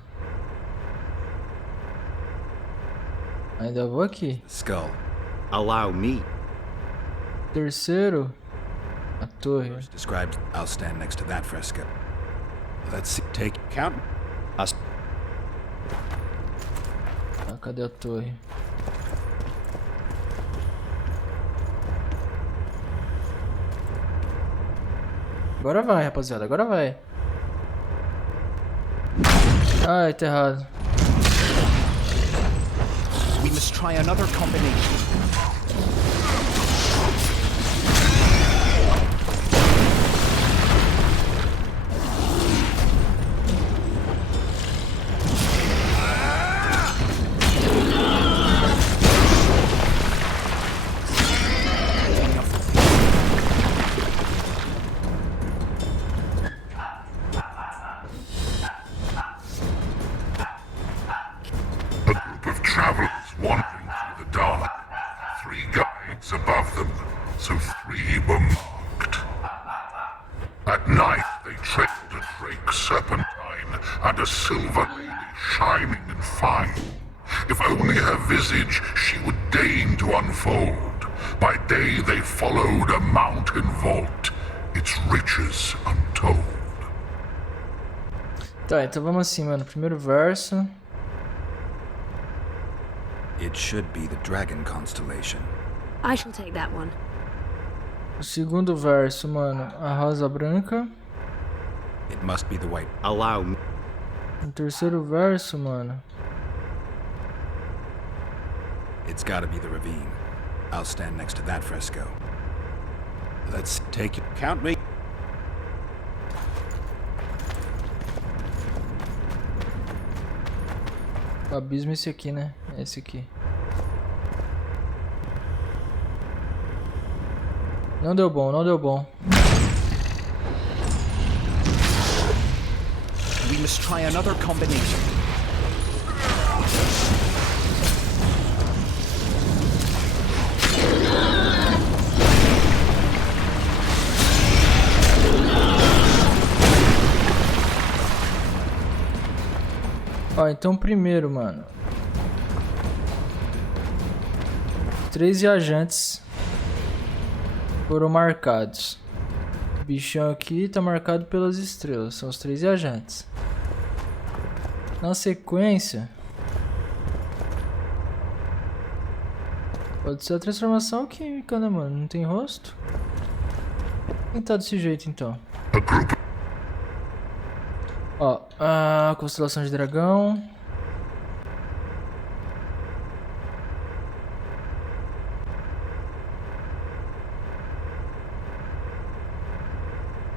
Ainda vou aqui. Skull. Allow me. Terceiro. A torre. Described. I'll stand next to that fresco. Let's see. Take. Count. As Ah, cadê a torre? Agora vai, rapaziada. Agora vai. Ai, tá errado. We must try another combination. Tá, então vamos assim, mano. Primeiro verso. It should be the dragon constellation. I shall take that one. O segundo verso, mano. A rosa branca. It must be the white. Allow me. O terceiro verso, mano. It's gotta be the ravine. I'll stand next to that fresco. Let's take it. Count me. O abismo é esse aqui, né? É esse aqui. Não deu bom, não deu bom. must try another combination. Ó, então primeiro, mano. 3 viajantes foram marcados. O bichão aqui tá marcado pelas estrelas. São os 3 viajantes. Na sequência, pode ser a transformação química, né, mano? Não tem rosto? Quem tá desse jeito, então? Ó, a constelação de dragão.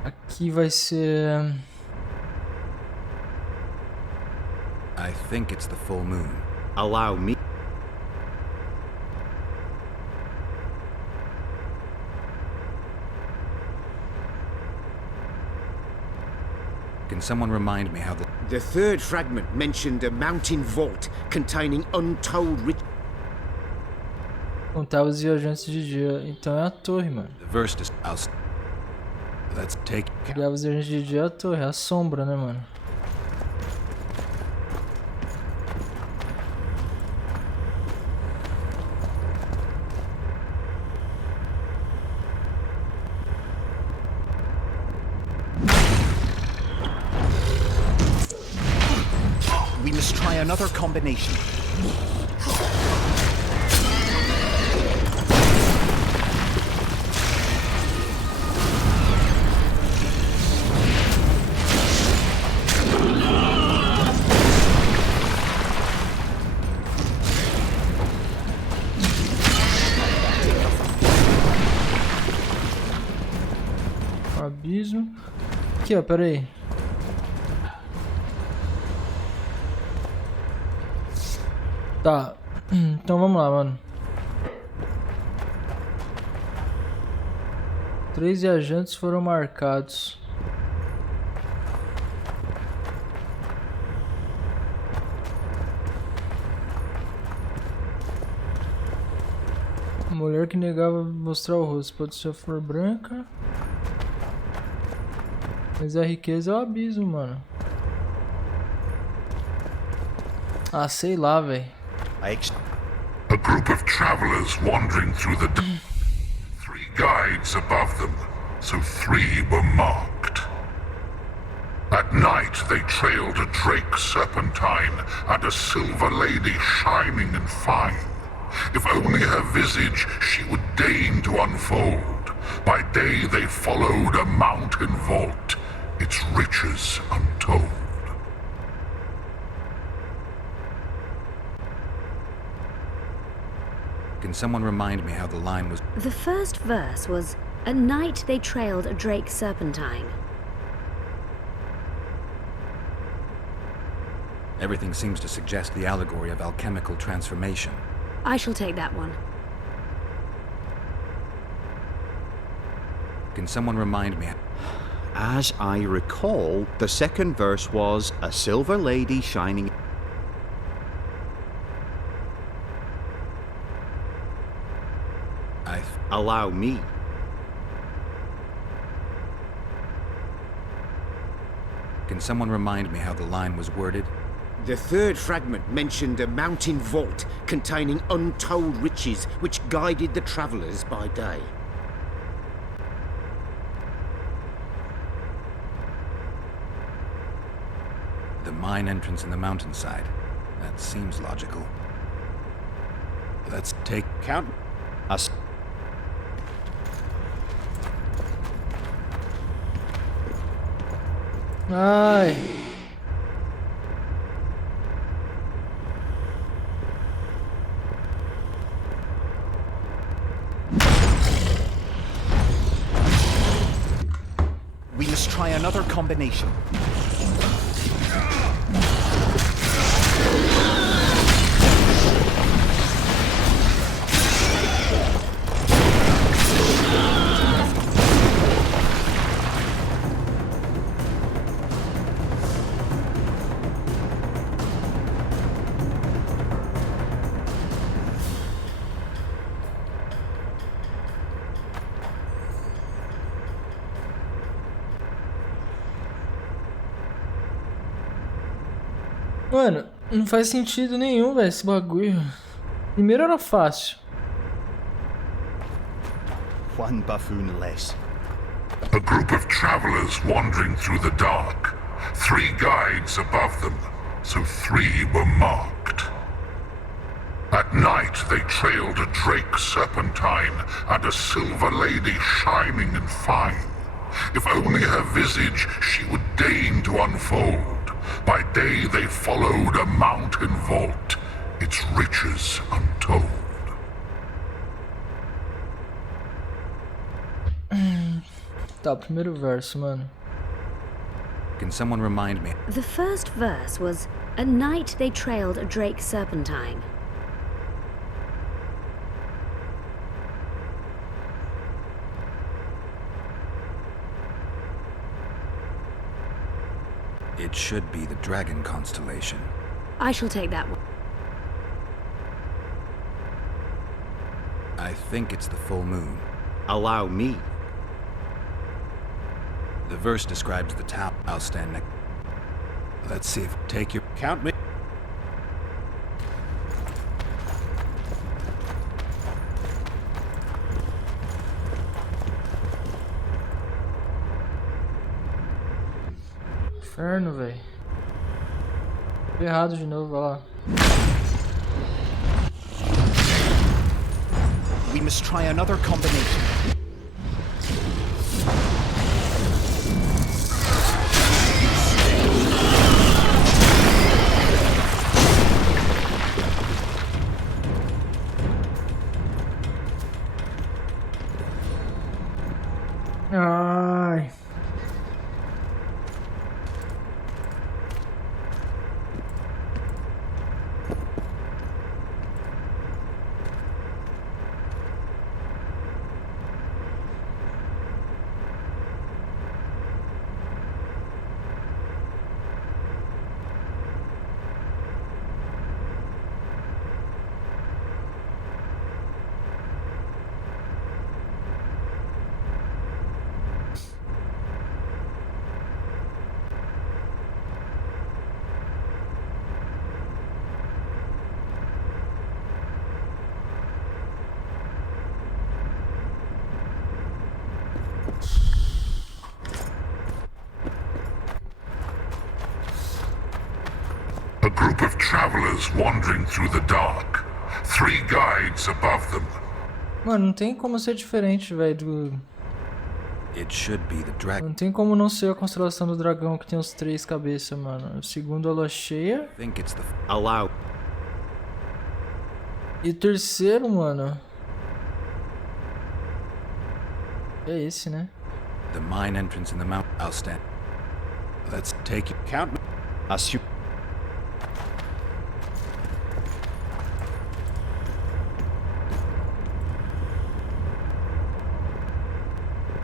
Aqui vai ser... I think it's the full moon. Allow me. Can someone remind me how the... The third fragment mentioned a mountain vault containing untold rich... Contava os viajantes de dia. Então é a torre, mano. The verse is... Let's take... Criava os viajantes de dia é a torre. É a sombra, né, mano? We must try another combination. Abismo. Aqui, ó, pera aí. Tá, então vamos lá, mano. 3 viajantes foram marcados. Mulher que negava mostrar o rosto. Pode ser a flor branca. Mas a riqueza é o abismo, mano. Ah, sei lá, velho. A group of travelers wandering through the... 3 guides above them, so 3 were marked. At night they trailed a drake serpentine and a silver lady shining and fine. If only her visage she would deign to unfold. By day they followed a mountain vault, its riches untold. Can someone remind me how the line was... The first verse was, "At night they trailed a drake serpentine." Everything seems to suggest the allegory of alchemical transformation. I shall take that one. Can someone remind me... As I recall, the second verse was a silver lady shining... Allow me. Can someone remind me how the line was worded? The third fragment mentioned a mountain vault containing untold riches which guided the travellers by day. The mine entrance in the mountainside. That seems logical. Let's take... Count us. Ai. We must try another combination. Mano, não faz sentido nenhum, velho, esse bagulho. Primeiro era fácil. One buffoon less. A group of travelers wandering through the dark. 3 guides above them, so 3 were marked. At night they trailed a drake serpentine and a silver lady shining and fine. If only her visage she would deign to unfold. By day they followed a mountain vault, its riches untold. Tá, primeiro verso, mano. Can someone remind me? The first verse was, at night they trailed a drake serpentine. It should be the dragon constellation. I shall take that one. I think it's the full moon. Allow me. The verse describes the town. I'll stand next. Let's see if take your count me. Inferno, velho. Errado de novo, olha lá. We must try another combination. Ai. A group of travelers wandering through the dark. 3 guides above them. Mano, não tem como ser diferente, velho, do... It should be the dragon. Não tem como não ser a constelação do dragão que tem os 3 cabeças, mano. O segundo, a lua cheia. I think it's the Allow. E o terceiro, mano... É esse, né? The mine entrance in the mountain. I'll stand. Let's take your count me. Assume.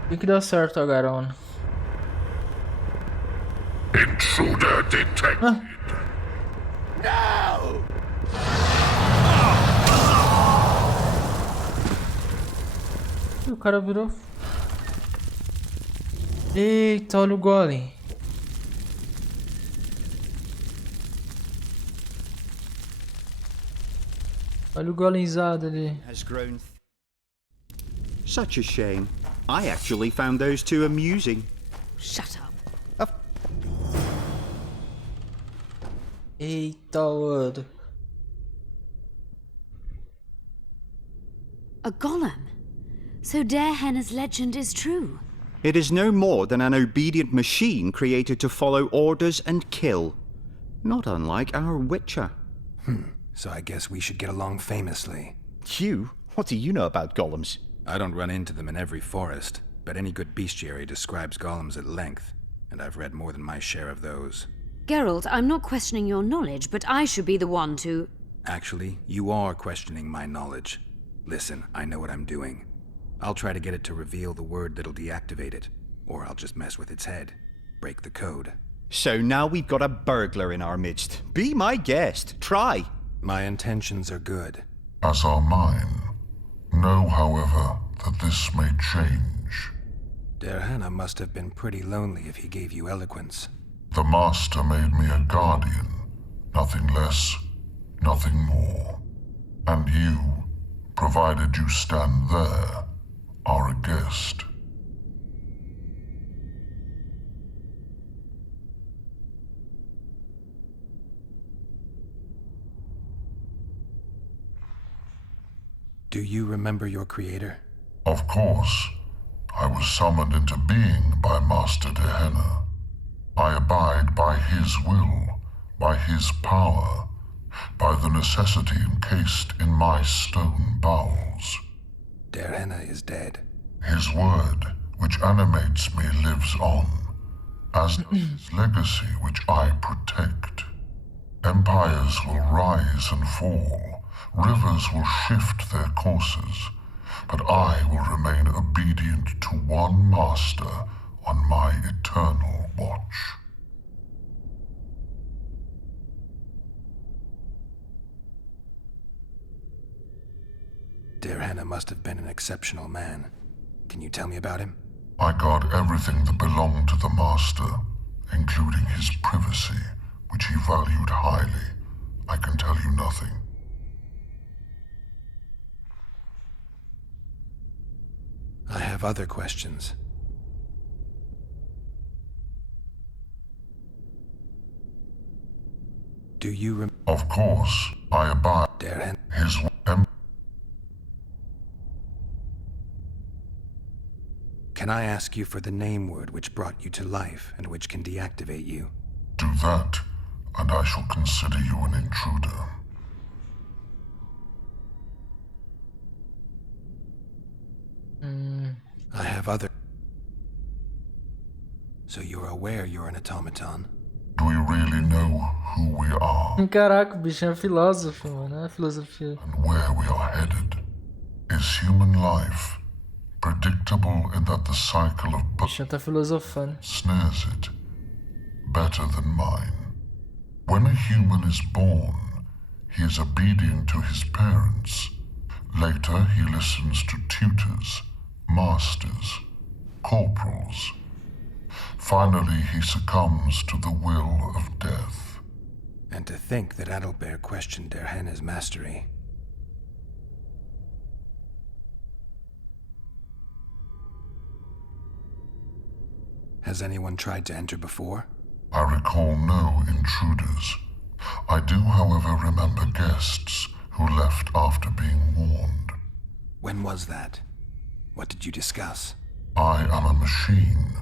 Tem que dar certo agora, mano. Intruder detected. No! E o cara virou... Eita, olha o golem. Olha o golemzado ali. Has grown. Such a shame. I actually found those 2 amusing. Shut up. Eita, mano. A golem. So Darehenna's legend is true. It is no more than an obedient machine created to follow orders and kill. Not unlike our Witcher. So I guess we should get along famously. You? What do you know about golems? I don't run into them in every forest, but any good bestiary describes golems at length, and I've read more than my share of those. Geralt, I'm not questioning your knowledge, but I should be the one to... Actually, you are questioning my knowledge. Listen, I know what I'm doing. I'll try to get it to reveal the word that'll deactivate it, or I'll just mess with its head. Break the code. So now we've got a burglar in our midst. Be my guest. Try. My intentions are good. As are mine. Know, however, that this may change. Darehenna must have been pretty lonely if he gave you eloquence. The Master made me a guardian, Nothing less, nothing more. And you, provided you stand there, are a guest. Do you remember your creator? Of course. I was summoned into being by Master Gehenna. I abide by his will, by his power, by the necessity encased in my stone bowels. Gehenna is dead. His word, which animates me, lives on, as does his legacy, which I protect. Empires will rise and fall, rivers will shift their courses, but I will remain obedient to one master on my eternal watch. Gehenna must have been an exceptional man. Can you tell me about him? I guard everything that belonged to the master, including his privacy, which he valued highly. I can tell you nothing. I have other questions. Do you Of course, I abide his Can I ask you for the name word which brought you to life and which can deactivate you? Do that, and I shall consider you an intruder. I have other... So you're aware you're an automaton? Do we really know who we are? Caraca, o bicho é filósofo, mano. É filosofia. And where we are headed? Is human life predictable in that the cycle of bicho tá filosofando. Snares it better than mine? When a human is born, he is obedient to his parents. Later, he listens to tutors, masters, corporals. Finally, he succumbs to the will of death. And to think that Adalbert questioned Gehenna's mastery. Has anyone tried to enter before? I recall no intruders. I do, however, remember guests who left after being warned. When was that? What did you discuss? I am a machine.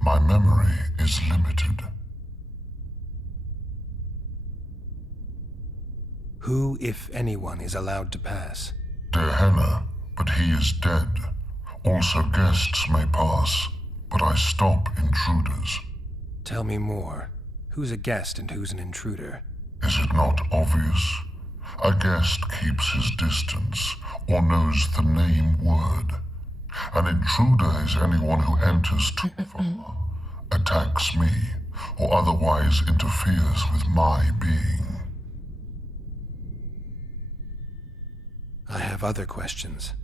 My memory is limited. Who, if anyone, is allowed to pass? Gehenna, but he is dead. Also guests may pass, but I stop intruders. Tell me more. Who's a guest and who's an intruder? Is it not obvious? A guest keeps his distance, or knows the name word. An intruder is anyone who enters too far, attacks me, or otherwise interferes with my being. I have other questions.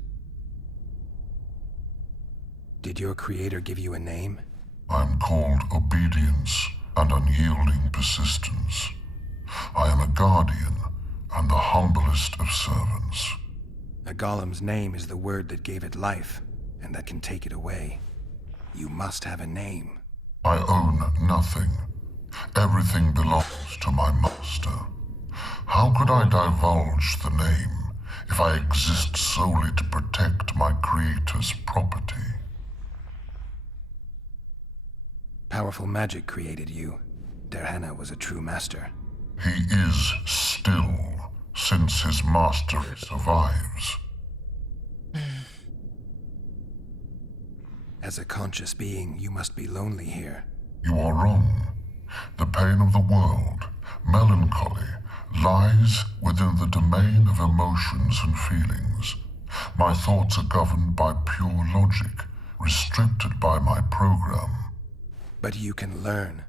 Did your creator give you a name? I'm called obedience and unyielding persistence. I am a guardian and the humblest of servants. A golem's name is the word that gave it life, and that can take it away. You must have a name. I own nothing. Everything belongs to my master. How could I divulge the name if I exist solely to protect my creator's property? Powerful magic created you. Gehenna was a true master. He is still, since his master survives. As a conscious being, you must be lonely here. You are wrong. The pain of the world, melancholy, lies within the domain of emotions and feelings. My thoughts are governed by pure logic, restricted by my program. But you can learn.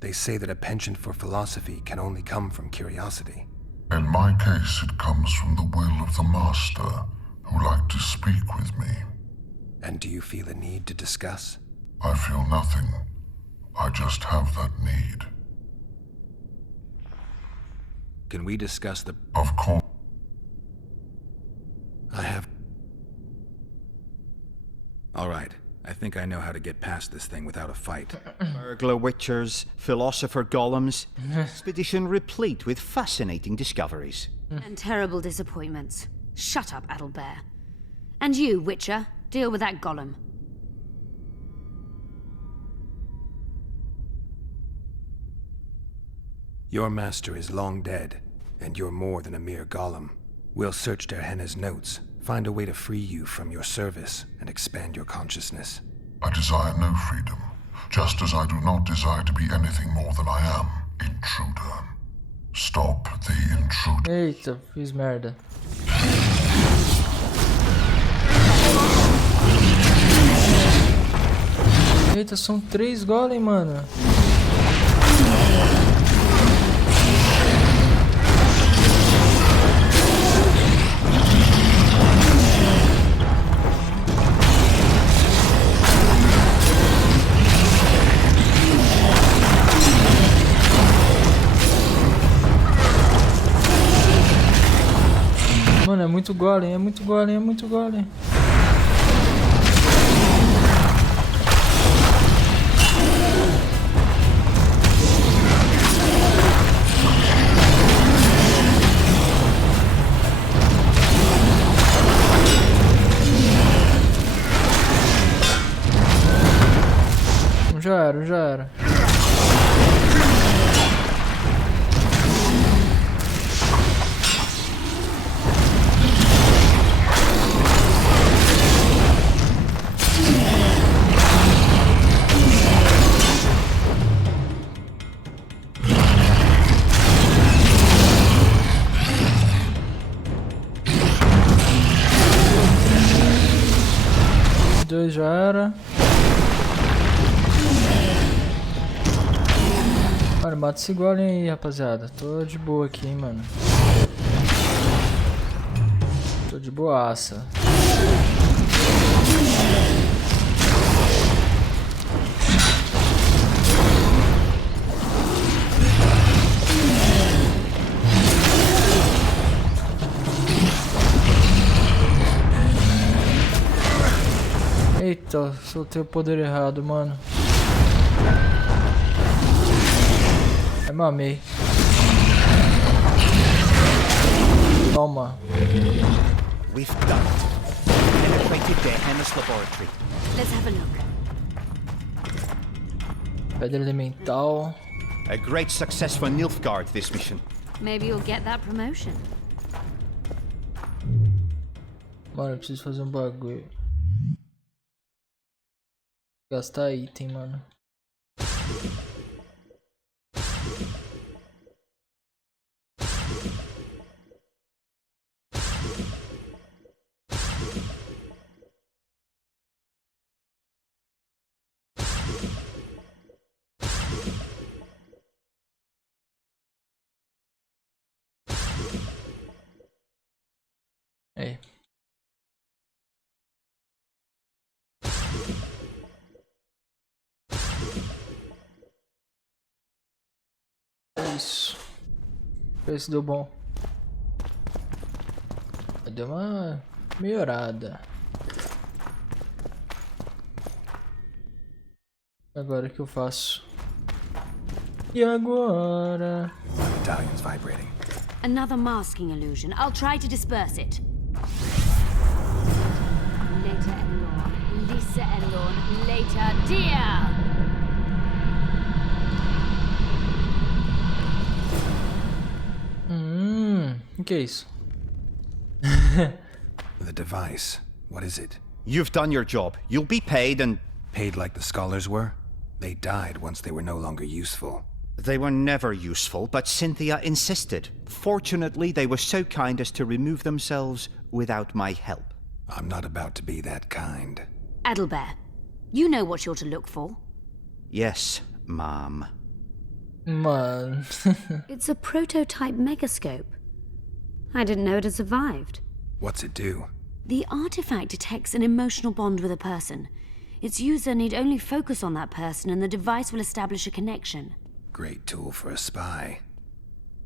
They say that a penchant for philosophy can only come from curiosity. In my case, it comes from the will of the master, who liked to speak with me. And do you feel a need to discuss? I feel nothing. I just have that need. Can we discuss the... Of course. I have... All right. I think I know how to get past this thing without a fight. Burglar witchers, philosopher golems, expedition replete with fascinating discoveries. And terrible disappointments. Shut up, Adelbear. And you, Witcher, deal with that golem. Your master is long dead, and you're more than a mere golem. We'll search Terhena's notes, find a way to free you from your service, and expand your consciousness. I desire no freedom, just as I do not desire to be anything more than I am, intruder. Stop the intruder. Eita, fiz merda. Eita, são 3 golem, mano. Mano, é muito golem, é muito golem, é muito golem. Já era, já era. Dois já era. Olha, mata esse golem aí, rapaziada. Tô de boa aqui, hein, mano. Tô de boaça. Eita, soltei o poder errado, mano. Eu mamei. Toma. We've done it. Penetrated Gehenna's laboratory. Let's have a look. Pedra elemental. A great success for Nilfgaard, this mission. Maybe you'll get that promotion. Mano, eu preciso fazer um bagulho. Gastar item, mano. Aí. É isso. Ver se deu bom. Deu uma melhorada. Agora o que eu faço? E agora? Medallion's vibrating. Another masking illusion. I'll try to disperse it. Later, Elorn. Lisa Elorn. Later, dear! O que é isso? The device. What is it? You've done your job. You'll be paid and... Paid like the scholars were? They died once they were no longer useful. They were never useful, but Cynthia insisted. Fortunately, they were so kind as to remove themselves without my help. I'm not about to be that kind. Adelbear, you know what you're to look for. Yes, ma'am. Man. It's a prototype megascope. I didn't know it had survived. What's it do? The artifact detects an emotional bond with a person. Its user need only focus on that person and the device will establish a connection. Great tool for a spy.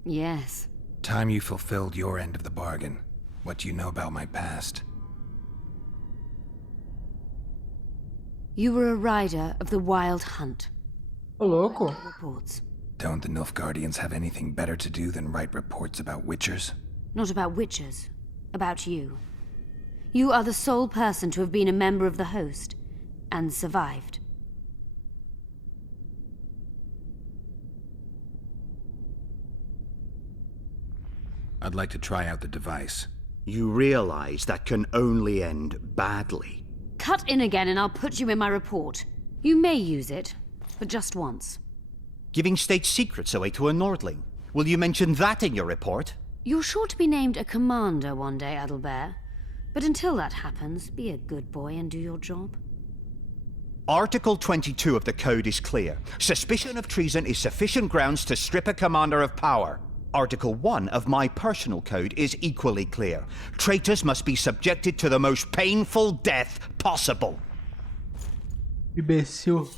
Yes. Time you fulfilled your end of the bargain. What do you know about my past? You were a rider of the Wild Hunt. Ô, louco. Reports. Don't the Nilfgaardians have anything better to do than write reports about witchers? Not about witchers. About you. You are the sole person to have been a member of the host, and survived. I'd like to try out the device. You realize that can only end badly. Cut in again and I'll put you in my report. You may use it, but just once. Giving state secrets away to a Nordling. Will you mention that in your report? You're sure to be named a commander one day, Adalbert. But until that happens, be a good boy and do your job. Article 22 of the Code is clear. Suspicion of treason is sufficient grounds to strip a commander of power. Article 1 of my personal code is equally clear. Traitors must be subjected to the most painful death possible. Imbecil.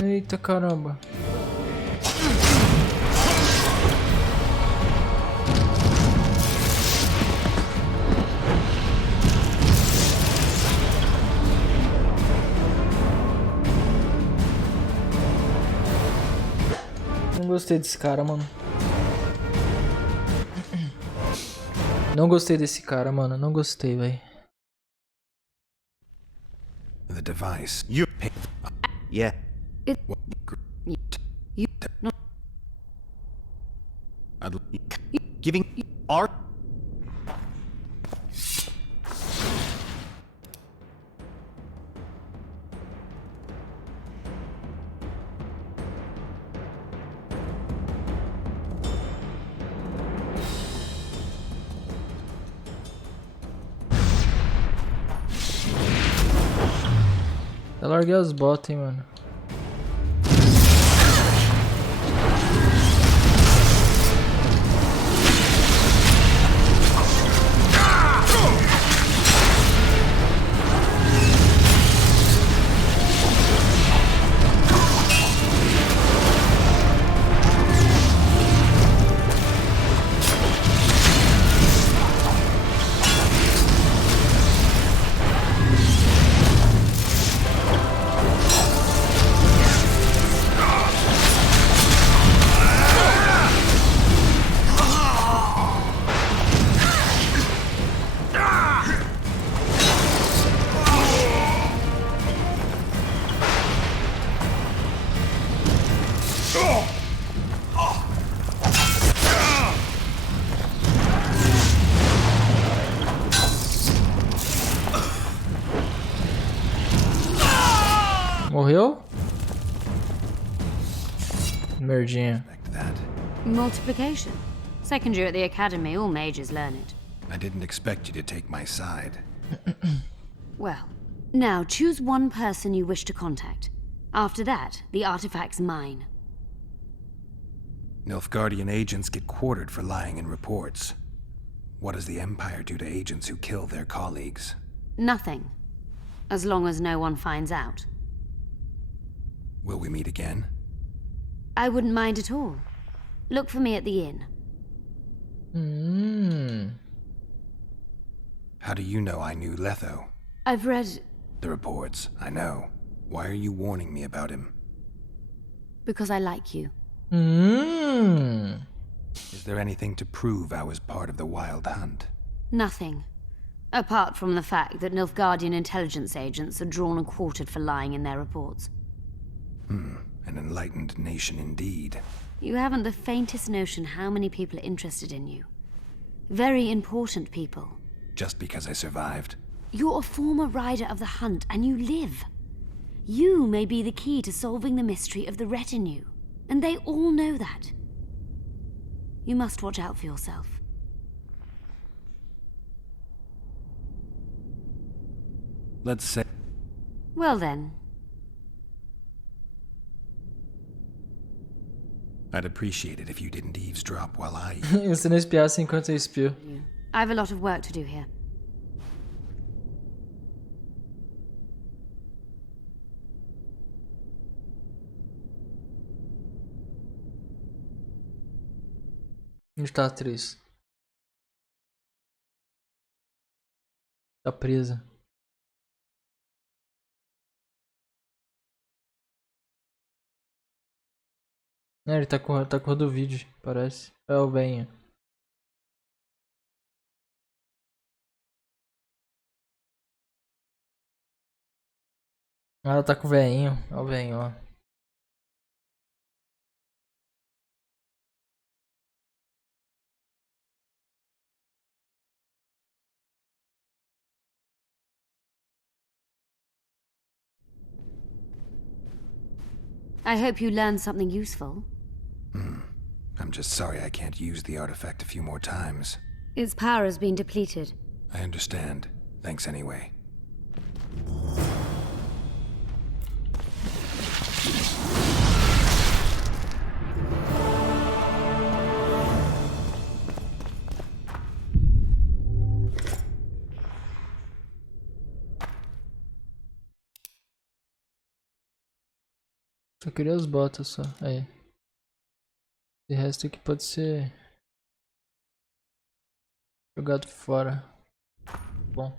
Eita caramba. Não gostei desse cara, mano. Não gostei desse cara, mano. Não gostei, véi. The device. You. Yeah. Giving art. Eu larguei as botas, hein, mano. Morreu? Merdinha. Multiplication. Second year at the academy, all mages learn it. I didn't expect you to take my side. Well, now choose one person you wish to contact. After that, the artifact's mine. Nilfgaardian agents get quartered for lying in reports. What does the Empire do to agents who kill their colleagues? Nothing. As long as no one finds out. Will we meet again? I wouldn't mind at all. Look for me at the inn. How do you know I knew Letho? I've read... The reports, I know. Why are you warning me about him? Because I like you. Is there anything to prove I was part of the Wild Hunt? Nothing. Apart from the fact that Nilfgaardian intelligence agents are drawn and quartered for lying in their reports. An enlightened nation indeed. You haven't the faintest notion how many people are interested in you. Very important people. Just because I survived? You're a former rider of the hunt, and you live. You may be the key to solving the mystery of the retinue, and they all know that. You must watch out for yourself. Let's say... Well then. I'd appreciate it if you didn't eavesdrop while I... Você não espiasse enquanto eu espio. I have a lot of work to do here. Onde tá a atriz? Tá presa. Ele tá com o rodovide, parece. É o venho. Ela tá com o veinho. É o venho, ó. I hope you learned something useful. I'm just sorry I can't use the artifact a few more times. Its power has been depleted. I understand. Thanks anyway. Só queria as botas só. Aí. O resto aqui pode ser jogado fora. Bom.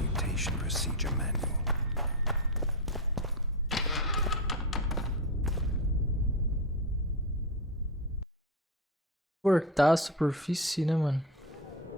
Mutation procedure manual. Cortar a superfície, né, mano?